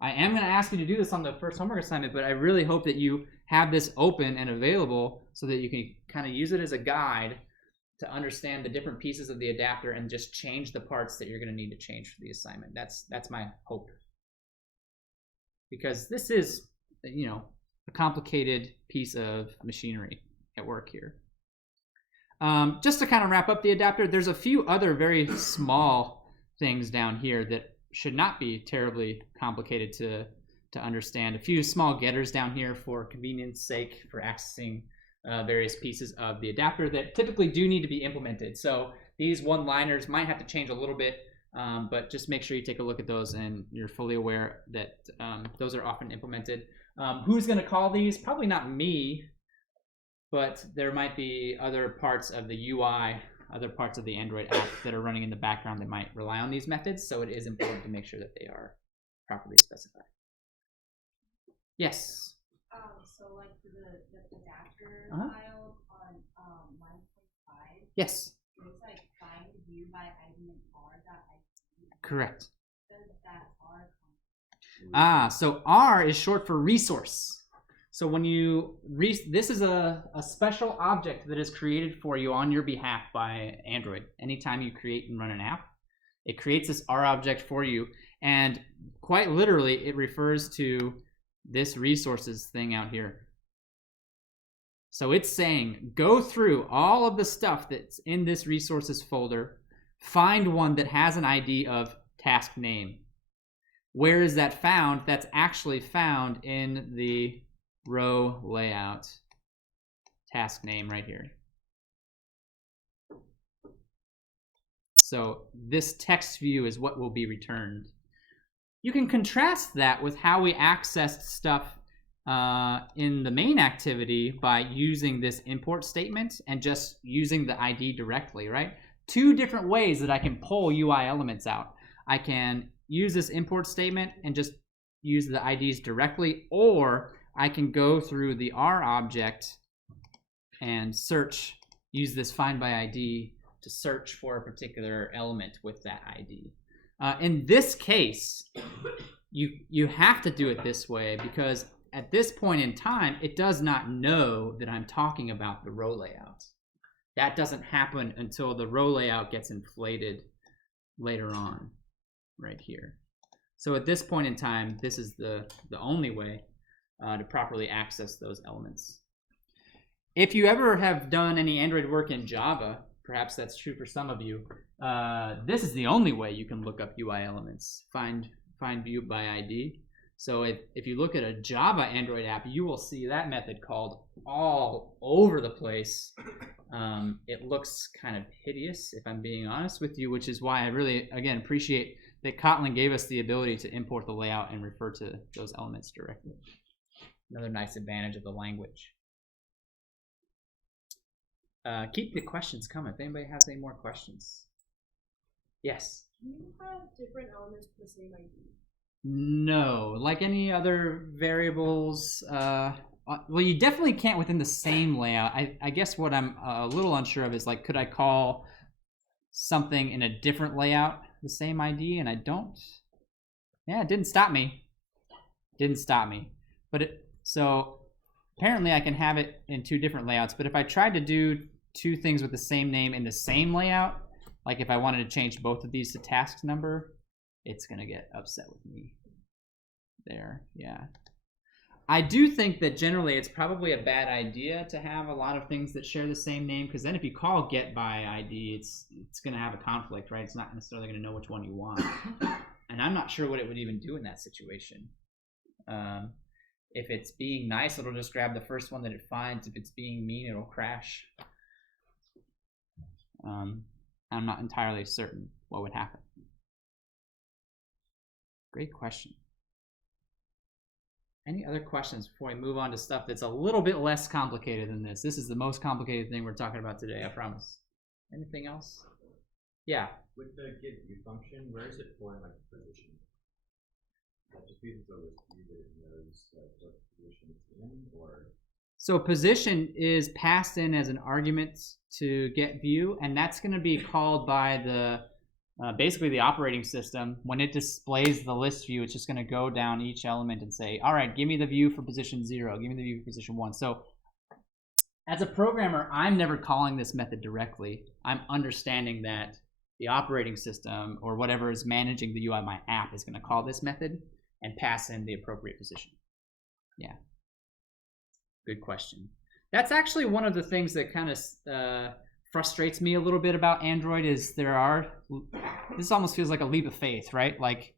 I am going to ask you to do this on the first homework assignment, but I really hope that you have this open and available so that you can kind of use it as a guide to understand the different pieces of the adapter and just change the parts that you're going to need to change for the assignment. That's my hope. Because this is, you know, a complicated piece of machinery at work here. Just to kind of wrap up the adapter, there's a few other very small things down here that should not be terribly complicated to understand. A few small getters down here for convenience sake for accessing various pieces of the adapter that typically do need to be implemented. So these one-liners might have to change a little bit, but just make sure you take a look at those and you're fully aware that those are often implemented. Who's going to call these? Probably not me, but there might be other parts of the UI other parts of the Android app that are running in the background that might rely on these methods, so it is important to make sure that they are properly specified. Yes? So like for the adapter Uh-huh. file on 1.5, Yes. there's like find view by ID and r.id. Correct. Does that r So R is short for resource. So when you, this is a special object that is created for you on your behalf by Android. Anytime you create and run an app, it creates this R object for you. And quite literally, it refers to this resources thing out here. So it's saying, go through all of the stuff that's in this resources folder, find one that has an ID of task name. Where is that found? That's actually found in the row layout task name right here. So this text view is what will be returned. You can contrast that with how we accessed stuff in the main activity by using this import statement and just using the ID directly, right? Two different ways that I can pull UI elements out. I can use this import statement and just use the IDs directly, or I can go through the R object and search, use this find by ID to search for a particular element with that ID. In this case, you have to do it this way because at this point in time, it does not know that I'm talking about the row layout. That doesn't happen until the row layout gets inflated later on, right here. So at this point in time, this is the only way to properly access those elements. If you ever have done any Android work in Java, perhaps that's true for some of you, this is the only way you can look up UI elements, find view by ID. So if you look at a Java Android app, you will see that method called all over the place. It looks kind of hideous, if I'm being honest with you, which is why I really, again, appreciate that Kotlin gave us the ability to import the layout and refer to those elements directly. Another nice advantage of the language. Keep the questions coming if anybody has any more questions. Yes? Can you have different elements with the same ID? No, like any other variables, well, you definitely can't within the same layout. I guess what I'm a little unsure of is like, could I call something in a different layout the same ID? And I don't. Yeah, it didn't stop me. Didn't stop me. But so apparently I can have it in two different layouts. But if I tried to do two things with the same name in the same layout, like if I wanted to change both of these to task number, it's gonna get upset with me there. Yeah, I do think that generally it's probably a bad idea to have a lot of things that share the same name, because then if you call get by ID, it's gonna have a conflict, right? It's not necessarily gonna know which one you want. And I'm not sure what it would even do in that situation. If it's being nice, it'll just grab the first one that it finds. If it's being mean, it'll crash. I'm not entirely certain what would happen. Great question. Any other questions before we move on to stuff that's a little bit less complicated than this? This is the most complicated thing we're talking about today, I promise. Anything else? Yeah. With the GetView function, where is it pulling like the position? That just uses the list view that it knows like what position it's in, or? So position is passed in as an argument to GetView, and that's going to be called by the basically the operating system. When it displays the list view, it's just going to go down each element and say, all right, give me the view for position 0, give me the view for position 1. So as a programmer, I'm never calling this method directly. I'm understanding that the operating system or whatever is managing the UI of my app is going to call this method and pass in the appropriate position. Yeah. Good question. That's actually one of the things that kind of frustrates me a little bit about Android is this almost feels like a leap of faith, right? Like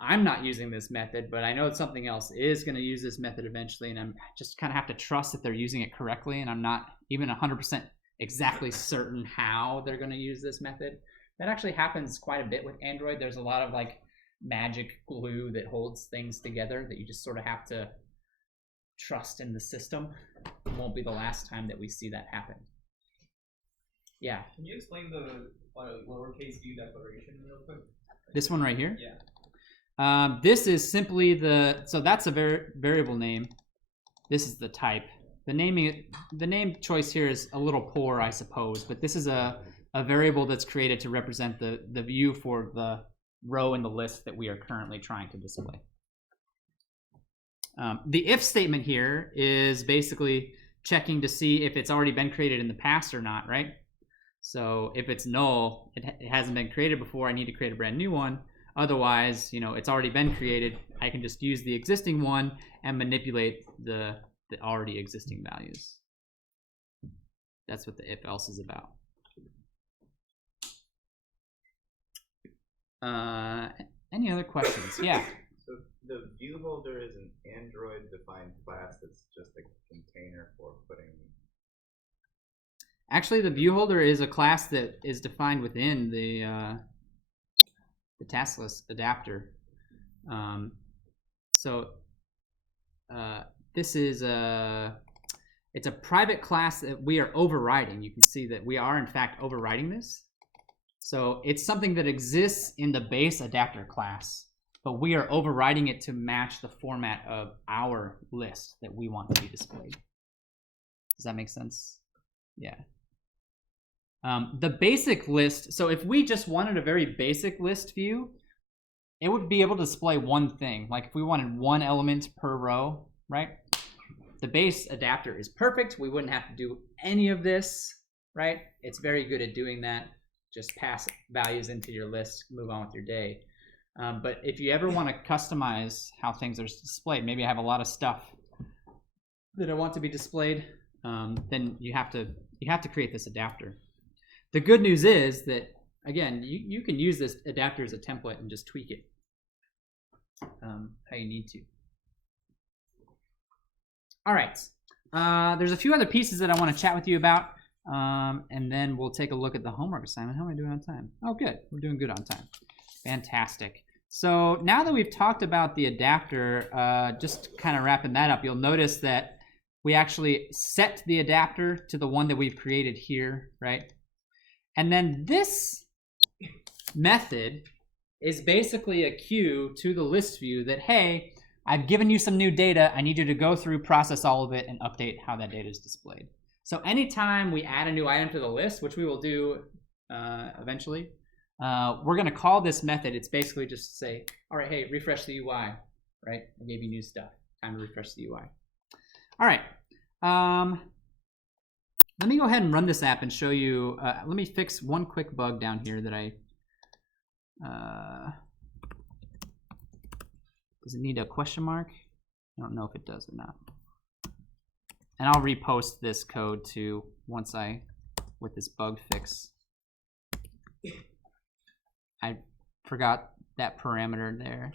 I'm not using this method, but I know something else is going to use this method eventually, and I'm just kind of have to trust that they're using it correctly, and I'm not even 100% exactly certain how they're going to use this method. That actually happens quite a bit with Android. There's a lot of like magic glue that holds things together that you just sort of have to trust in the system. It won't be the last time that we see that happen. Yeah. Can you explain the lowercase view declaration real quick? This one right here? Yeah. This is simply so that's a variable name. This is the type. The name choice here is a little poor, I suppose, but this is a variable that's created to represent the view for the row in the list that we are currently trying to display. The if statement here is basically checking to see if it's already been created in the past or not, right? So if it's null, it hasn't been created before, I need to create a brand new one. Otherwise, it's already been created. I can just use the existing one and manipulate the already existing values. That's what the if else is about. Any other questions? Yeah. So the ViewHolder is an Android-defined class that's just a container for putting. Actually, the ViewHolder is a class that is defined within the task list adapter. This is it's a private class that we are overriding. You can see that we are in fact overriding this. So it's something that exists in the base adapter class, but we are overriding it to match the format of our list that we want to be displayed. Does that make sense? Yeah. The basic list, so if we just wanted a very basic list view, it would be able to display one thing. Like if we wanted one element per row, right? The base adapter is perfect. We wouldn't have to do any of this, right? It's very good at doing that. Just pass values into your list, move on with your day. But if you ever want to customize how things are displayed, maybe I have a lot of stuff that I want to be displayed, then you have to create this adapter. The good news is that, again, you can use this adapter as a template and just tweak it how you need to. All right, there's a few other pieces that I want to chat with you about, and then we'll take a look at the homework assignment. How am I doing on time? Oh, good. We're doing good on time. Fantastic. So now that we've talked about the adapter, just kind of wrapping that up, you'll notice that we actually set the adapter to the one that we've created here, right? And then this method is basically a cue to the list view that, hey, I've given you some new data. I need you to go through, process all of it, and update how that data is displayed. So anytime we add a new item to the list, which we will do eventually, we're going to call this method. It's basically just to say, all right, hey, refresh the UI, right? I gave you new stuff. Time to refresh the UI. All right. Let me go ahead and run this app and show you. Let me fix one quick bug down here that I... does it need a question mark? I don't know if it does or not. And I'll repost this code too once with this bug fix. I forgot that parameter there.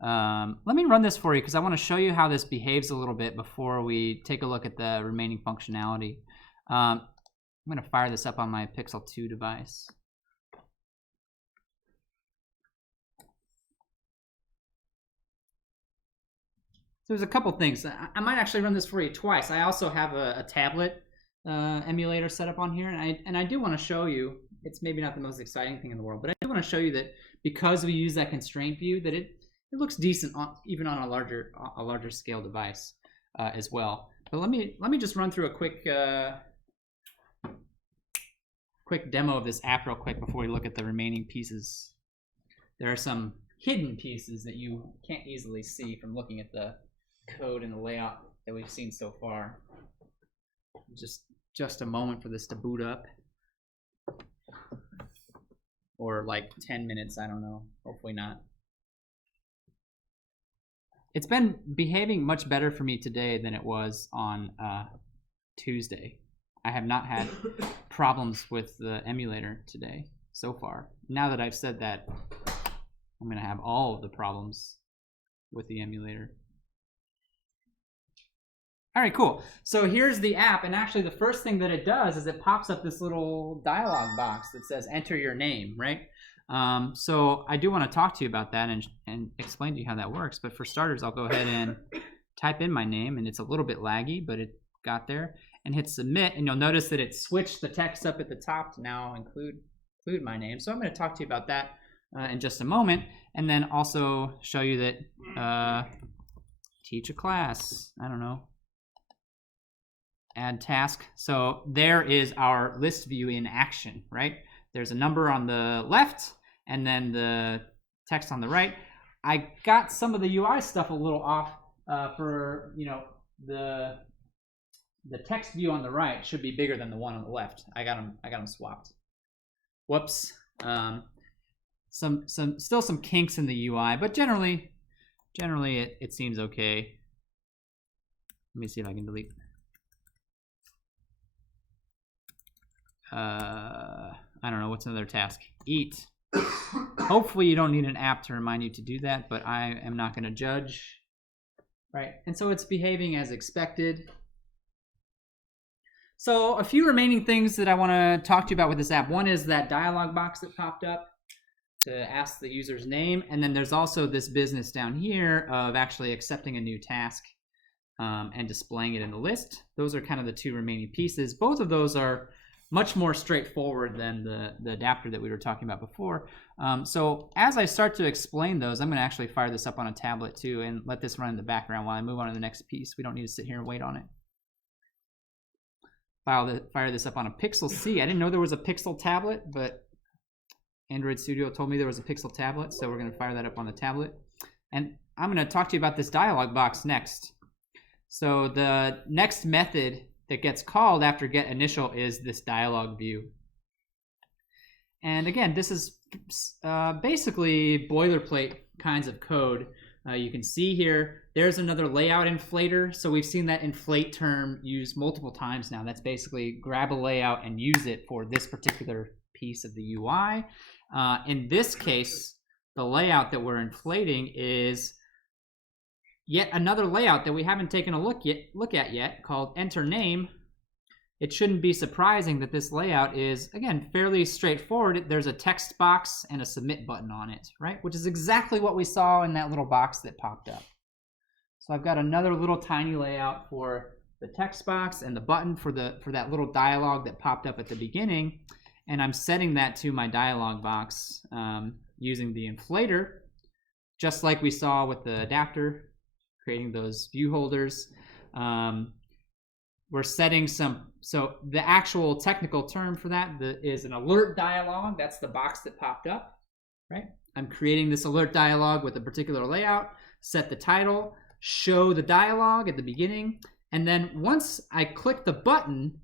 Let me run this for you because I want to show you how this behaves a little bit before we take a look at the remaining functionality. I'm going to fire this up on my Pixel 2 device. So there's a couple things. I might actually run this for you twice. I also have a tablet emulator set up on here, and I do want to show you. It's maybe not the most exciting thing in the world, but I do want to show you that because we use that constraint view, that it looks decent even on a larger scale device as well. But let me just run through a quick demo of this app real quick before we look at the remaining pieces. There are some hidden pieces that you can't easily see from looking at the code and the layout that we've seen so far. Just a moment for this to boot up. Or like 10 minutes, I don't know. Hopefully not. It's been behaving much better for me today than it was on Tuesday. I have not had problems with the emulator today so far. Now that I've said that, I'm going to have all of the problems with the emulator. All right, cool. So here's the app, and actually the first thing that it does is it pops up this little dialog box that says enter your name, right? So I do want to talk to you about that and explain to you how that works. But for starters, I'll go ahead and type in my name, and it's a little bit laggy, but it got there. and hit submit, and you'll notice that it switched the text up at the top to now include my name. So I'm going to talk to you about that in just a moment, and then also show you that teach a class, I don't know, add task. So there is our list view in action, right? There's a number on the left and then the text on the right. I got some of the UI stuff a little off for, you know, the text view on the right should be bigger than the one on the left. I got them swapped. Whoops. Still some kinks in the UI, but generally it seems okay. Let me see if I can delete. I don't know, what's another task? Eat. Hopefully you don't need an app to remind you to do that, but I am not going to judge. Right, and so it's behaving as expected. So a few remaining things that I want to talk to you about with this app. One is that dialog box that popped up to ask the user's name, and then there's also this business down here of actually accepting a new task and displaying it in the list. Those are kind of the two remaining pieces. Both of those are much more straightforward than the adapter that we were talking about before. So as I start to explain those, I'm going to actually fire this up on a tablet too and let this run in the background while I move on to the next piece. We don't need to sit here and wait on it. Fire this up on a Pixel C. I didn't know there was a Pixel tablet, but Android Studio told me there was a Pixel tablet, so we're going to fire that up on the tablet. And I'm going to talk to you about this dialog box next. So the next method that gets called after getInitial is this dialog view. And again, this is basically boilerplate kinds of code. You can see here, there's another layout inflator. So we've seen that inflate term used multiple times now. That's basically grab a layout and use it for this particular piece of the UI. In this case, the layout that we're inflating is yet another layout that we haven't taken a look at yet called enter name. It shouldn't be surprising that this layout is, again, fairly straightforward. There's a text box and a submit button on it, right? Which is exactly what we saw in that little box that popped up. So I've got another little tiny layout for the text box and the button for that little dialog that popped up at the beginning. And I'm setting that to my dialog box using the inflator, just like we saw with the adapter, creating those view holders. We're setting so the actual technical term for that is an alert dialog. That's the box that popped up, right? I'm creating this alert dialog with a particular layout, set the title, show the dialog at the beginning, and then once I click the button,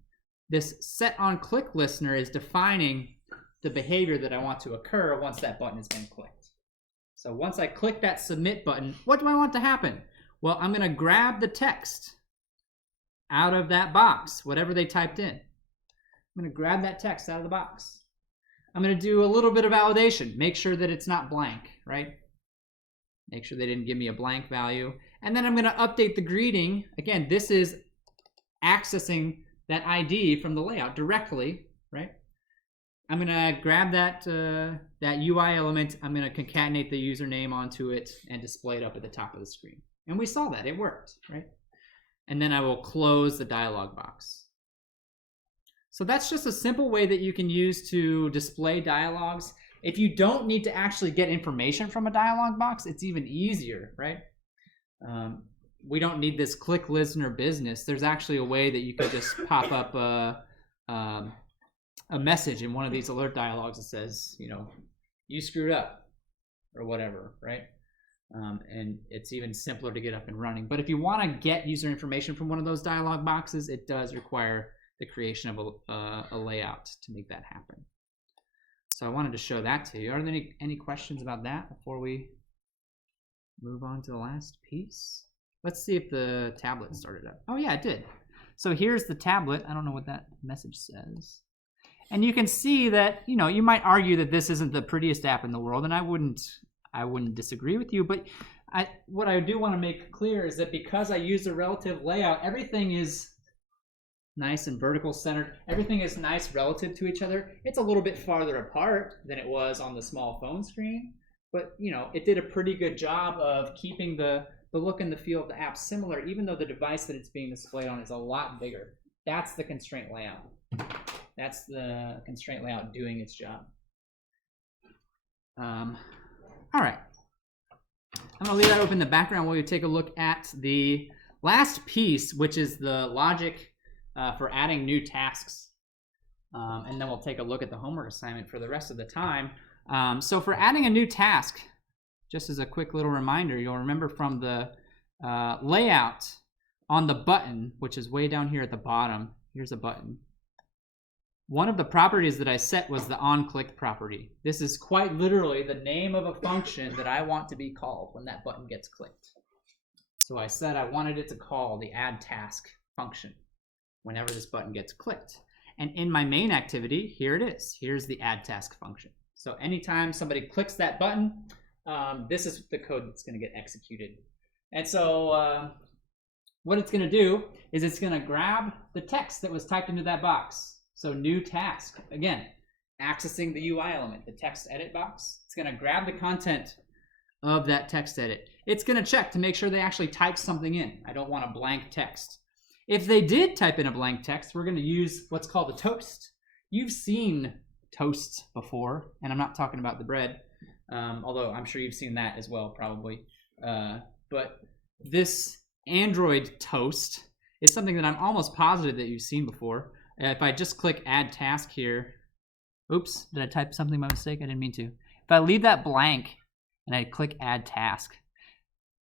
this set on click listener is defining the behavior that I want to occur once that button has been clicked. So once I click that submit button, what do I want to happen? Well, I'm going to grab the text out of that box, whatever they typed in. I'm going to grab that text out of the box. I'm going to do a little bit of validation, make sure that it's not blank, right? Make sure they didn't give me a blank value. And then I'm going to update the greeting. Again, this is accessing that ID from the layout directly, right? I'm going to grab that UI element. I'm going to concatenate the username onto it and display it up at the top of the screen. And we saw that. It worked, right? And then I will close the dialog box. So that's just a simple way that you can use to display dialogs. If you don't need to actually get information from a dialog box, it's even easier, right? We don't need this click listener business. There's actually a way that you could just pop up a message in one of these alert dialogs that says, you know, you screwed up or whatever, right? And it's even simpler to get up and running. But if you want to get user information from one of those dialog boxes, it does require the creation of a layout to make that happen. So I wanted to show that to you. Are there any questions about that before we move on to the last piece? Let's see if the tablet started up. Oh yeah, it did. So here's the tablet. I don't know what that message says. And you can see that, you know, you might argue that this isn't the prettiest app in the world, and I wouldn't disagree with you, but what I do want to make clear is that because I use a relative layout, everything is nice and vertical centered. Everything is nice relative to each other. It's a little bit farther apart than it was on the small phone screen, but you know, it did a pretty good job of keeping the look and the feel of the app similar, even though the device that it's being displayed on is a lot bigger. That's the constraint layout. That's the constraint layout doing its job. All right. I'm gonna leave that open in the background while we take a look at the last piece, which is the logic for adding new tasks. And then we'll take a look at the homework assignment for the rest of the time. So for adding a new task, just as a quick little reminder, you'll remember from the layout on the button, which is way down here at the bottom. Here's a button. One of the properties that I set was the onClick property. This is quite literally the name of a function that I want to be called when that button gets clicked. So I said I wanted it to call the add task function whenever this button gets clicked. And in my main activity, here it is. Here's the add task function. So anytime somebody clicks that button, this is the code that's going to get executed. And so what it's going to do is it's going to grab the text that was typed into that box. So new task, again, accessing the UI element, the text edit box. It's going to grab the content of that text edit. It's going to check to make sure they actually typed something in. I don't want a blank text. If they did type in a blank text, we're going to use what's called a toast. You've seen toast before, and I'm not talking about the bread, although I'm sure you've seen that as well, probably. But this Android toast is something that I'm almost positive that you've seen before. If I just click add task here, oops, did I type something by mistake? I didn't mean to. If I leave that blank and I click add task,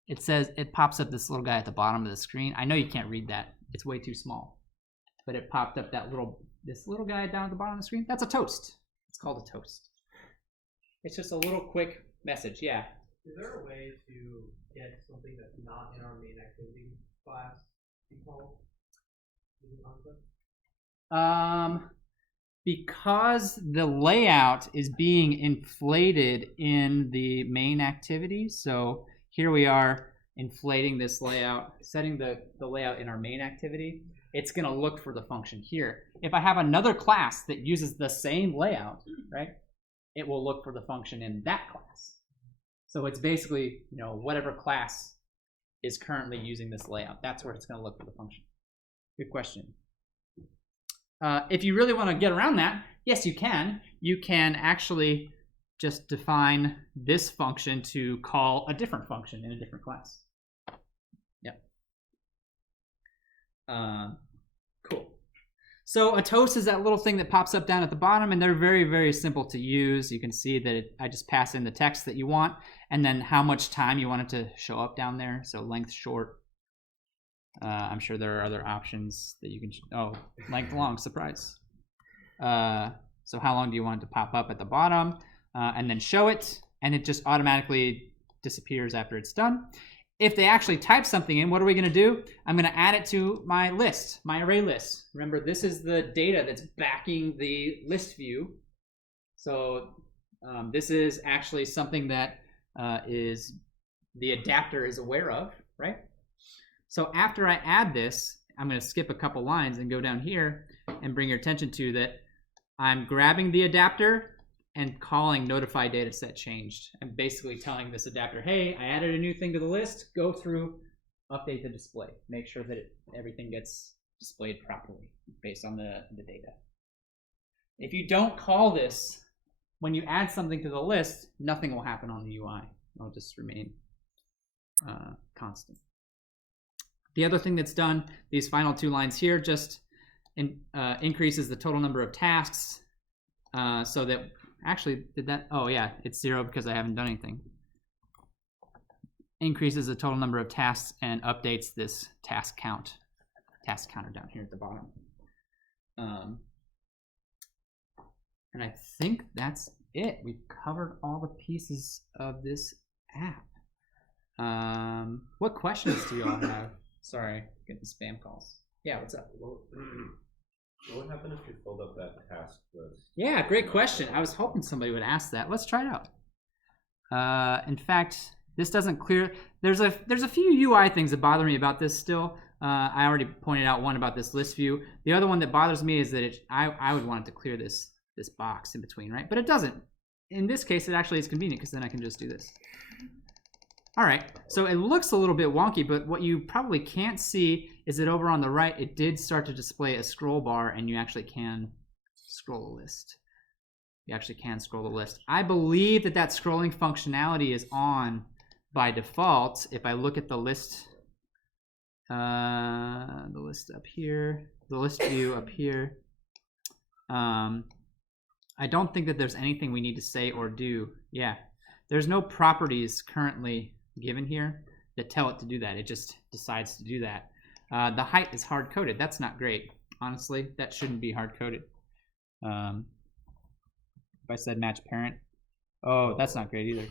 it says, it pops up this little guy at the bottom of the screen. I know you can't read that. It's way too small. But it popped up this little guy down at the bottom of the screen. That's a toast. It's called a toast. It's just a little quick message, yeah. Is there a way to get something that's not in our main activity class be called in the concept? Because the layout is being inflated in the main activity. So here we are inflating this layout, setting the layout in our main activity. It's going to look for the function here. If I have another class that uses the same layout, right, it will look for the function in that class. So it's basically, whatever class is currently using this layout, that's where it's going to look for the function. Good question. If you really want to get around that, yes, you can. You can actually just define this function to call a different function in a different class. Yep. Cool. So a toast is that little thing that pops up down at the bottom, and they're very, very simple to use. You can see that I just pass in the text that you want, and then how much time you want it to show up down there. So length short. I'm sure there are other options that you can, length long, surprise. So how long do you want it to pop up at the bottom, and then show it, and it just automatically disappears after it's done. If they actually type something in, what are we going to do? I'm going to add it to my list, my array list. Remember, this is the data that's backing the list view. So this is actually something that is the adapter is aware of, right? So after I add this, I'm going to skip a couple lines and go down here and bring your attention to that I'm grabbing the adapter and calling notify dataset changed. I'm basically telling this adapter, hey, I added a new thing to the list. Go through, update the display. Make sure that everything gets displayed properly based on the data. If you don't call this, when you add something to the list, nothing will happen on the UI. It'll just remain constant. The other thing that's done, these final two lines here, just increases the total number of tasks so that, actually, did that, oh yeah, it's 0 because I haven't done anything. Increases the total number of tasks and updates this task counter down here at the bottom. And I think that's it. We've covered all the pieces of this app. What questions do you all have? Sorry, getting spam calls. Yeah, what's up? What would happen if you filled up that task list? Yeah, great question. I was hoping somebody would ask that. Let's try it out. In fact, this doesn't clear. There's a few UI things that bother me about this still. I already pointed out one about this list view. The other one that bothers me is that I would want it to clear this box in between, right? But it doesn't. In this case, it actually is convenient because then I can just do this. All right, so it looks a little bit wonky, but what you probably can't see is that over on the right, it did start to display a scroll bar, and you actually can scroll a list. You actually can scroll the list. I believe that that scrolling functionality is on by default. If I look at the list up here, the list view up here, I don't think that there's anything we need to say or do. Yeah, there's no properties currently given here that tell it to do that. It just decides to do that. The height is hard-coded. That's not great. Honestly, that shouldn't be hard-coded. If I said match parent, oh, that's not great either.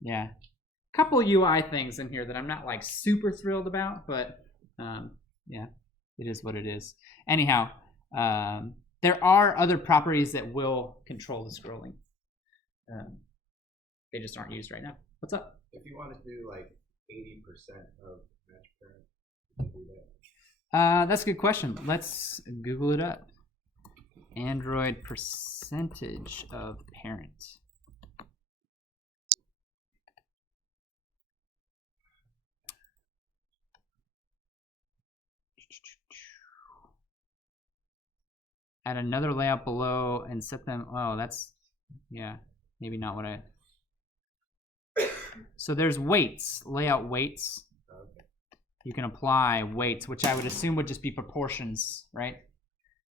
Yeah, couple UI things in here that I'm not like super thrilled about, but yeah, it is what it is. Anyhow, there are other properties that will control the scrolling. They just aren't used right now. What's up? If you want to do like 80% of match parent, you can do that. That's a good question. Let's Google it up. Android percentage of parent. Add another layout below and set them. Oh, that's, yeah, maybe not what I. So there's weights, layout weights. Okay. You can apply weights, which I would assume would just be proportions, right?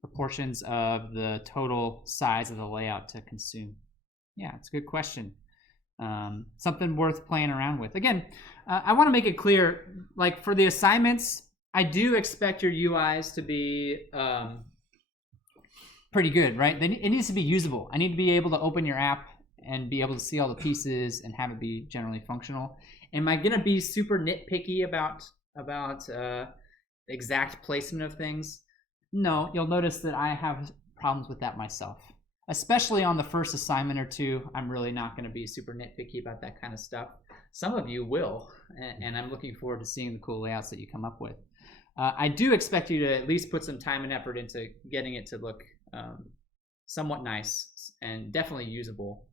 Proportions of the total size of the layout to consume. Yeah, it's a good question. Something worth playing around with. Again, I want to make it clear, like for the assignments, I do expect your UIs to be pretty good, right? It needs to be usable. I need to be able to open your app and be able to see all the pieces and have it be generally functional. Am I gonna be super nitpicky about exact placement of things? No, you'll notice that I have problems with that myself. Especially on the first assignment or two, I'm really not gonna be super nitpicky about that kind of stuff. Some of you will, and I'm looking forward to seeing the cool layouts that you come up with. I do expect you to at least put some time and effort into getting it to look somewhat nice and definitely usable,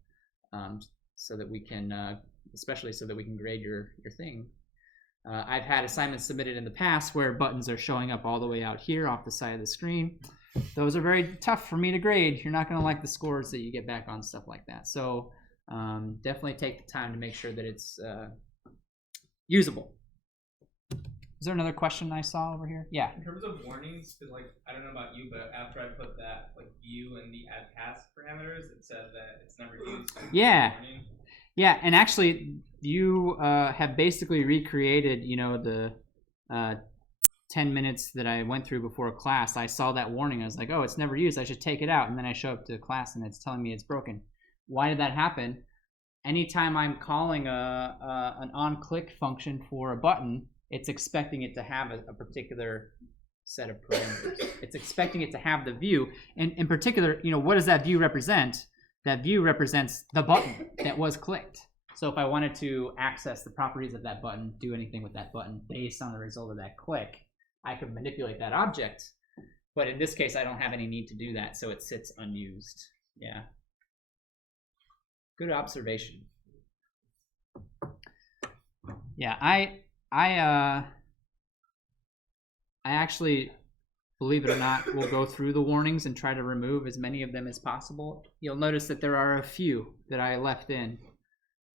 so that we can, especially so that we can grade your thing. I've had assignments submitted in the past where buttons are showing up all the way out here off the side of the screen. Those are very tough for me to grade. You're not going to like the scores that you get back on stuff like that. So definitely take the time to make sure that it's usable. Is there another question I saw over here? Yeah. In terms of warnings, because like I don't know about you, but after I put that like view and the add task parameters, it said that it's never used. Yeah. Yeah, and actually you have basically recreated, you know, the 10 minutes that I went through before class. I saw that warning. I was like, oh, it's never used. I should take it out. And then I show up to class and it's telling me it's broken. Why did that happen? Anytime I'm calling an on-click function for a button, it's expecting it to have a particular set of parameters. It's expecting it to have the view. And in particular, you know, what does that view represent? That view represents the button that was clicked. So if I wanted to access the properties of that button, do anything with that button based on the result of that click, I could manipulate that object. But in this case, I don't have any need to do that, so it sits unused. Yeah. Good observation. Yeah, I actually, believe it or not, will go through the warnings and try to remove as many of them as possible. You'll notice that there are a few that I left in,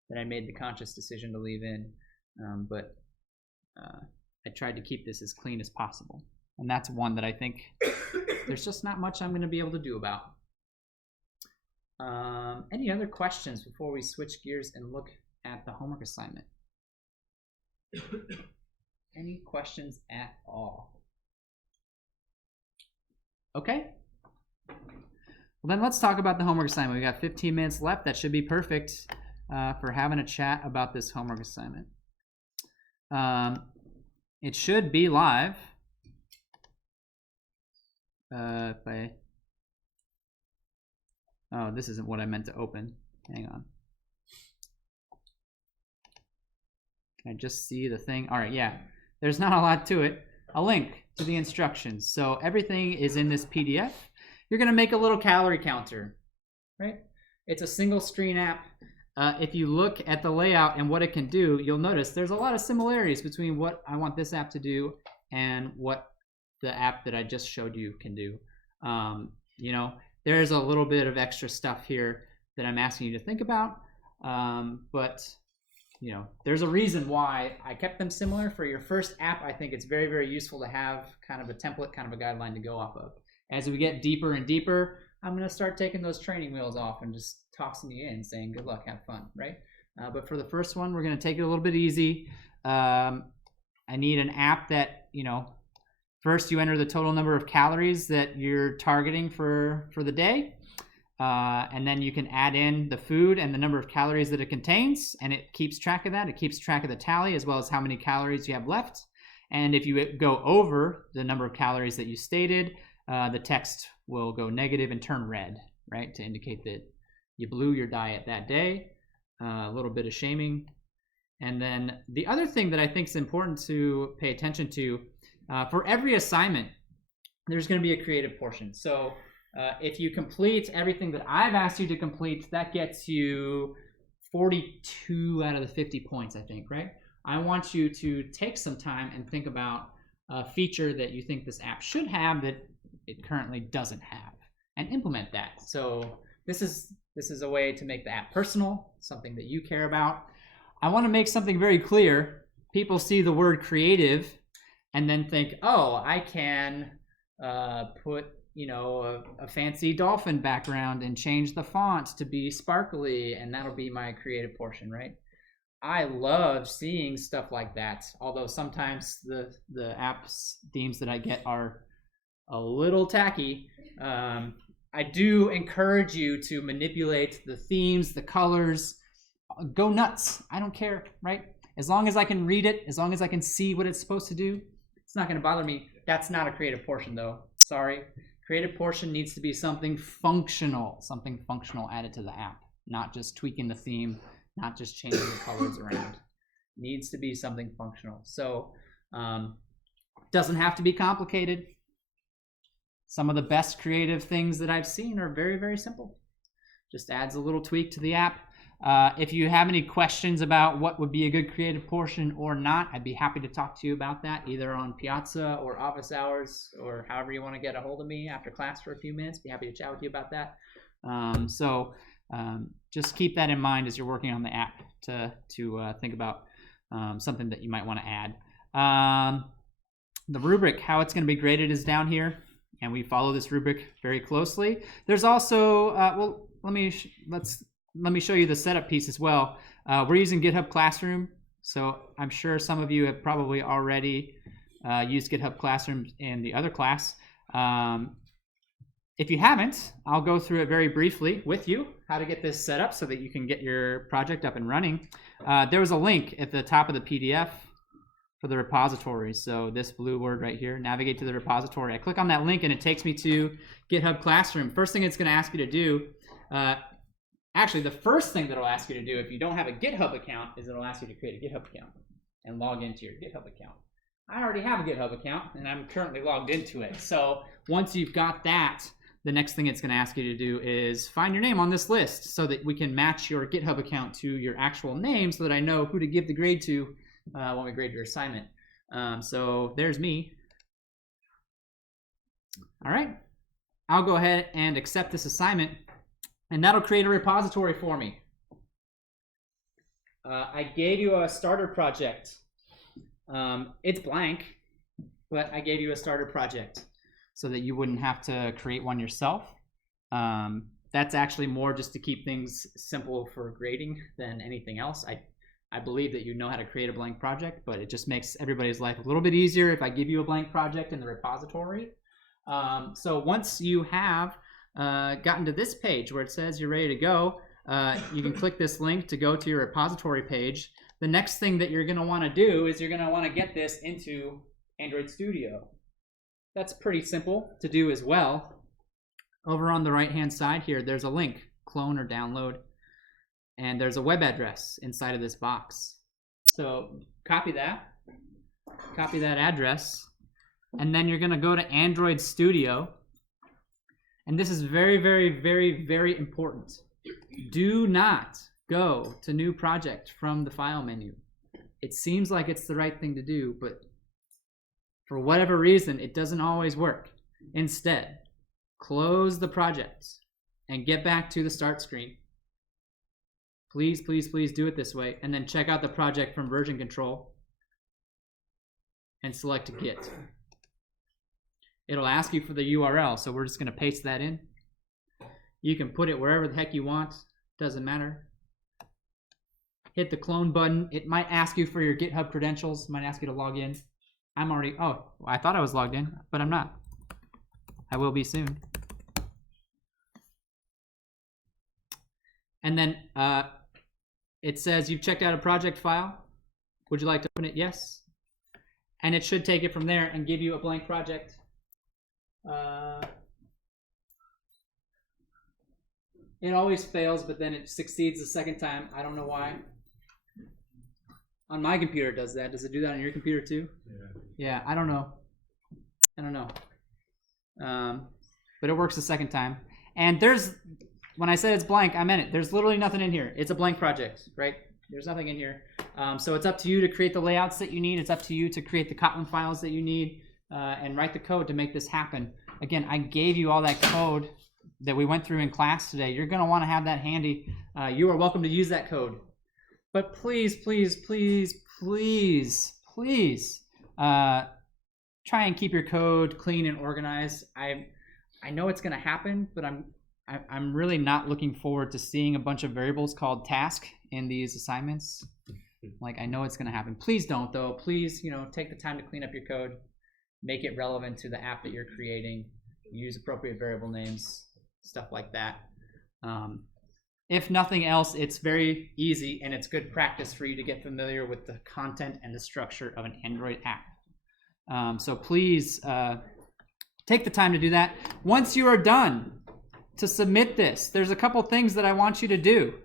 that I made the conscious decision to leave in, but I tried to keep this as clean as possible. And that's one that I think there's just not much I'm going to be able to do about. Any other questions before we switch gears and look at the homework assignment? Any questions at all? Okay. Well, then let's talk about the homework assignment. We got 15 minutes left. That should be perfect for having a chat about this homework assignment. It should be live. Oh, this isn't what I meant to open. Hang on. Can I just see the thing? All right, yeah. There's not a lot to it. A link to the instructions. So everything is in this PDF. You're going to make a little calorie counter, right? It's a single screen app. if you look at the layout and what it can do, you'll notice there's a lot of similarities between what I want this app to do and what the app that I just showed you can do. You know, there's a little bit of extra stuff here that I'm asking you to think about, but you know, there's a reason why I kept them similar. For your first app, I think it's very, very useful to have kind of a template, kind of a guideline to go off of. As we get deeper and deeper, I'm going to start taking those training wheels off and just tossing you in, saying good luck, have fun, right? But for the first one, we're going to take it a little bit easy. I need an app that, you know, first you enter the total number of calories that you're targeting for the day. And then you can add in the food and the number of calories that it contains, and it keeps track of that. It keeps track of the tally as well as how many calories you have left. And if you go over the number of calories that you stated, the text will go negative and turn red, right, to indicate that you blew your diet that day. A little bit of shaming. And then the other thing that I think is important to pay attention to, for every assignment, there's going to be a creative portion. So if you complete everything that I've asked you to complete, that gets you 42 out of the 50 points, I think, right? I want you to take some time and think about a feature that you think this app should have that it currently doesn't have, and implement that. So this is a way to make the app personal, something that you care about. I want to make something very clear. People see the word creative and then think, oh, I can put, you know, a fancy dolphin background and change the font to be sparkly, and that'll be my creative portion, right? I love seeing stuff like that, although sometimes the app's themes that I get are a little tacky. I do encourage you to manipulate the themes, the colors. Go nuts. I don't care, right? As long as I can read it, as long as I can see what it's supposed to do, it's not going to bother me. That's not a creative portion, though. Sorry. Creative portion needs to be something functional added to the app, not just tweaking the theme, not just changing the colors around. Needs to be something functional. So, doesn't have to be complicated. Some of the best creative things that I've seen are very, very simple. Just adds a little tweak to the app. If you have any questions about what would be a good creative portion or not, I'd be happy to talk to you about that, either on Piazza or office hours, or however you want to get a hold of me after class for a few minutes. Be happy to chat with you about that. Just keep that in mind as you're working on the app to think about something that you might want to add. The rubric, how it's going to be graded, is down here, and we follow this rubric very closely. There's also, let me show you the setup piece as well. We're using GitHub Classroom, so I'm sure some of you have probably already used GitHub Classroom in the other class. If you haven't, I'll go through it very briefly with you, how to get this set up so that you can get your project up and running. There was a link at the top of the PDF for the repository. So this blue word right here, navigate to the repository. I click on that link and it takes me to GitHub Classroom. First thing it's going to ask you to do, actually the first thing that it'll ask you to do if you don't have a GitHub account is it'll ask you to create a GitHub account and log into your GitHub account. I already have a GitHub account and I'm currently logged into it. So once you've got that, the next thing it's going to ask you to do is find your name on this list so that we can match your GitHub account to your actual name so that I know who to give the grade to when we grade your assignment. So there's me. All right. I'll go ahead and accept this assignment, and that'll create a repository for me. I gave you a starter project. It's blank, but I gave you a starter project so that you wouldn't have to create one yourself. That's actually more just to keep things simple for grading than anything else. I believe that you know how to create a blank project, but it just makes everybody's life a little bit easier if I give you a blank project in the repository. So once you have gotten to this page where it says you're ready to go, you can click this link to go to your repository page. The next thing that you're going to want to do is you're going to want to get this into Android Studio. That's pretty simple to do as well. Over on the right-hand side here, there's a link, clone or download, and there's a web address inside of this box. So copy that address, and then you're going to go to Android Studio. And this is very, very, very, very important. Do not go to new project from the file menu. It seems like it's the right thing to do, but for whatever reason, it doesn't always work. Instead, close the project and get back to the start screen. Please, please, please do it this way, and then check out the project from version control and select Git. It'll ask you for the URL, so we're just going to paste that in. You can put it wherever the heck you want, doesn't matter. Hit the clone button. It might ask you for your GitHub credentials, might ask you to log in. I'm already, oh, I thought I was logged in, but I'm not. I will be soon. And then it says you've checked out a project file. Would you like to open it? Yes. And it should take it from there and give you a blank project. It always fails, but then it succeeds the second time. I don't know why. On my computer it does that. Does it do that on your computer too? Yeah, I don't know. But it works the second time. And when I said it's blank, I meant it. There's literally nothing in here. It's a blank project, right? There's nothing in here. So it's up to you to create the layouts that you need. It's up to you to create the Kotlin files that you need and write the code to make this happen. Again, I gave you all that code that we went through in class today. You're going to want to have that handy. You are welcome to use that code. But please, please, please, please, please try and keep your code clean and organized. I know it's going to happen, but I'm really not looking forward to seeing a bunch of variables called task in these assignments. Like, I know it's going to happen. Please don't, though. Please, take the time to clean up your code. Make it relevant to the app that you're creating. Use appropriate variable names, stuff like that. If nothing else, it's very easy and it's good practice for you to get familiar with the content and the structure of an Android app. So please take the time to do that. Once you are done to submit this, there's a couple things that I want you to do.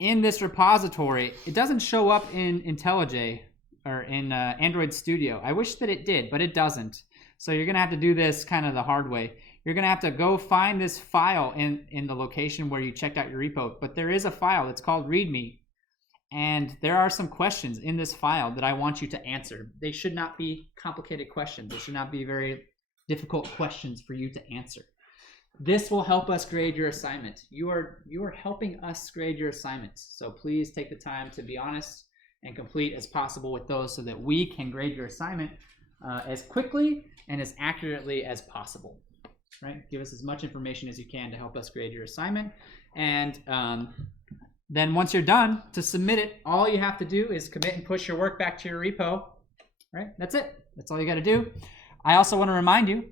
In this repository, it doesn't show up in IntelliJ or in Android Studio. I wish that it did, but it doesn't. So you're going to have to do this kind of the hard way. You're going to have to go find this file in the location where you checked out your repo. But there is a file that's called README. And there are some questions in this file that I want you to answer. They should not be complicated questions. They should not be very difficult questions for you to answer. This will help us grade your assignment. You are helping us grade your assignments. So please take the time to be honest and complete as possible with those so that we can grade your assignment as quickly and as accurately as possible. Right? Give us as much information as you can to help us grade your assignment. And then once you're done, to submit it, all you have to do is commit and push your work back to your repo. Right? That's it. That's all you got to do. I also want to remind you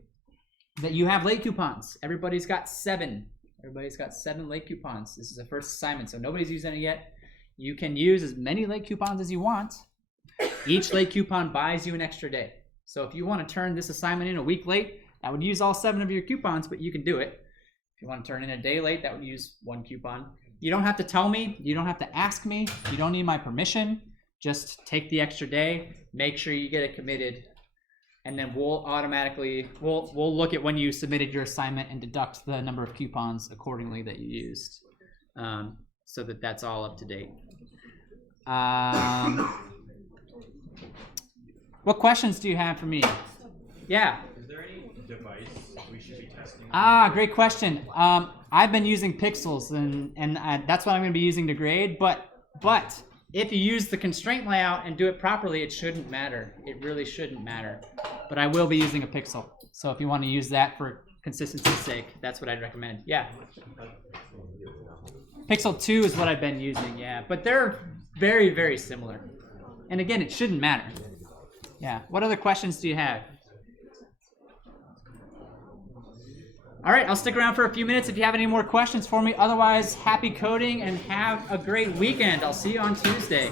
that you have late coupons. Everybody's got 7. Everybody's got 7 late coupons. This is the first assignment, so nobody's used any yet. You can use as many late coupons as you want. Each late coupon buys you an extra day. So if you want to turn this assignment in a week late, that would use all 7 of your coupons, but you can do it. If you want to turn in a day late, that would use 1 coupon. You don't have to tell me. You don't have to ask me. You don't need my permission. Just take the extra day. Make sure you get it committed. And then we'll automatically, we'll look at when you submitted your assignment and deduct the number of coupons accordingly that you used, so that that's all up to date. What questions do you have for me? Yeah. Is there any device we should be testing? Great question. I've been using Pixels, and that's what I'm going to be using to grade. But if you use the constraint layout and do it properly, it shouldn't matter. It really shouldn't matter. But I will be using a Pixel. So if you want to use that for consistency's sake, that's what I'd recommend. Yeah. Pixel 2 is what I've been using, yeah. But they're very, very similar. And again, it shouldn't matter. Yeah. What other questions do you have? All right, I'll stick around for a few minutes if you have any more questions for me. Otherwise, happy coding and have a great weekend. I'll see you on Tuesday.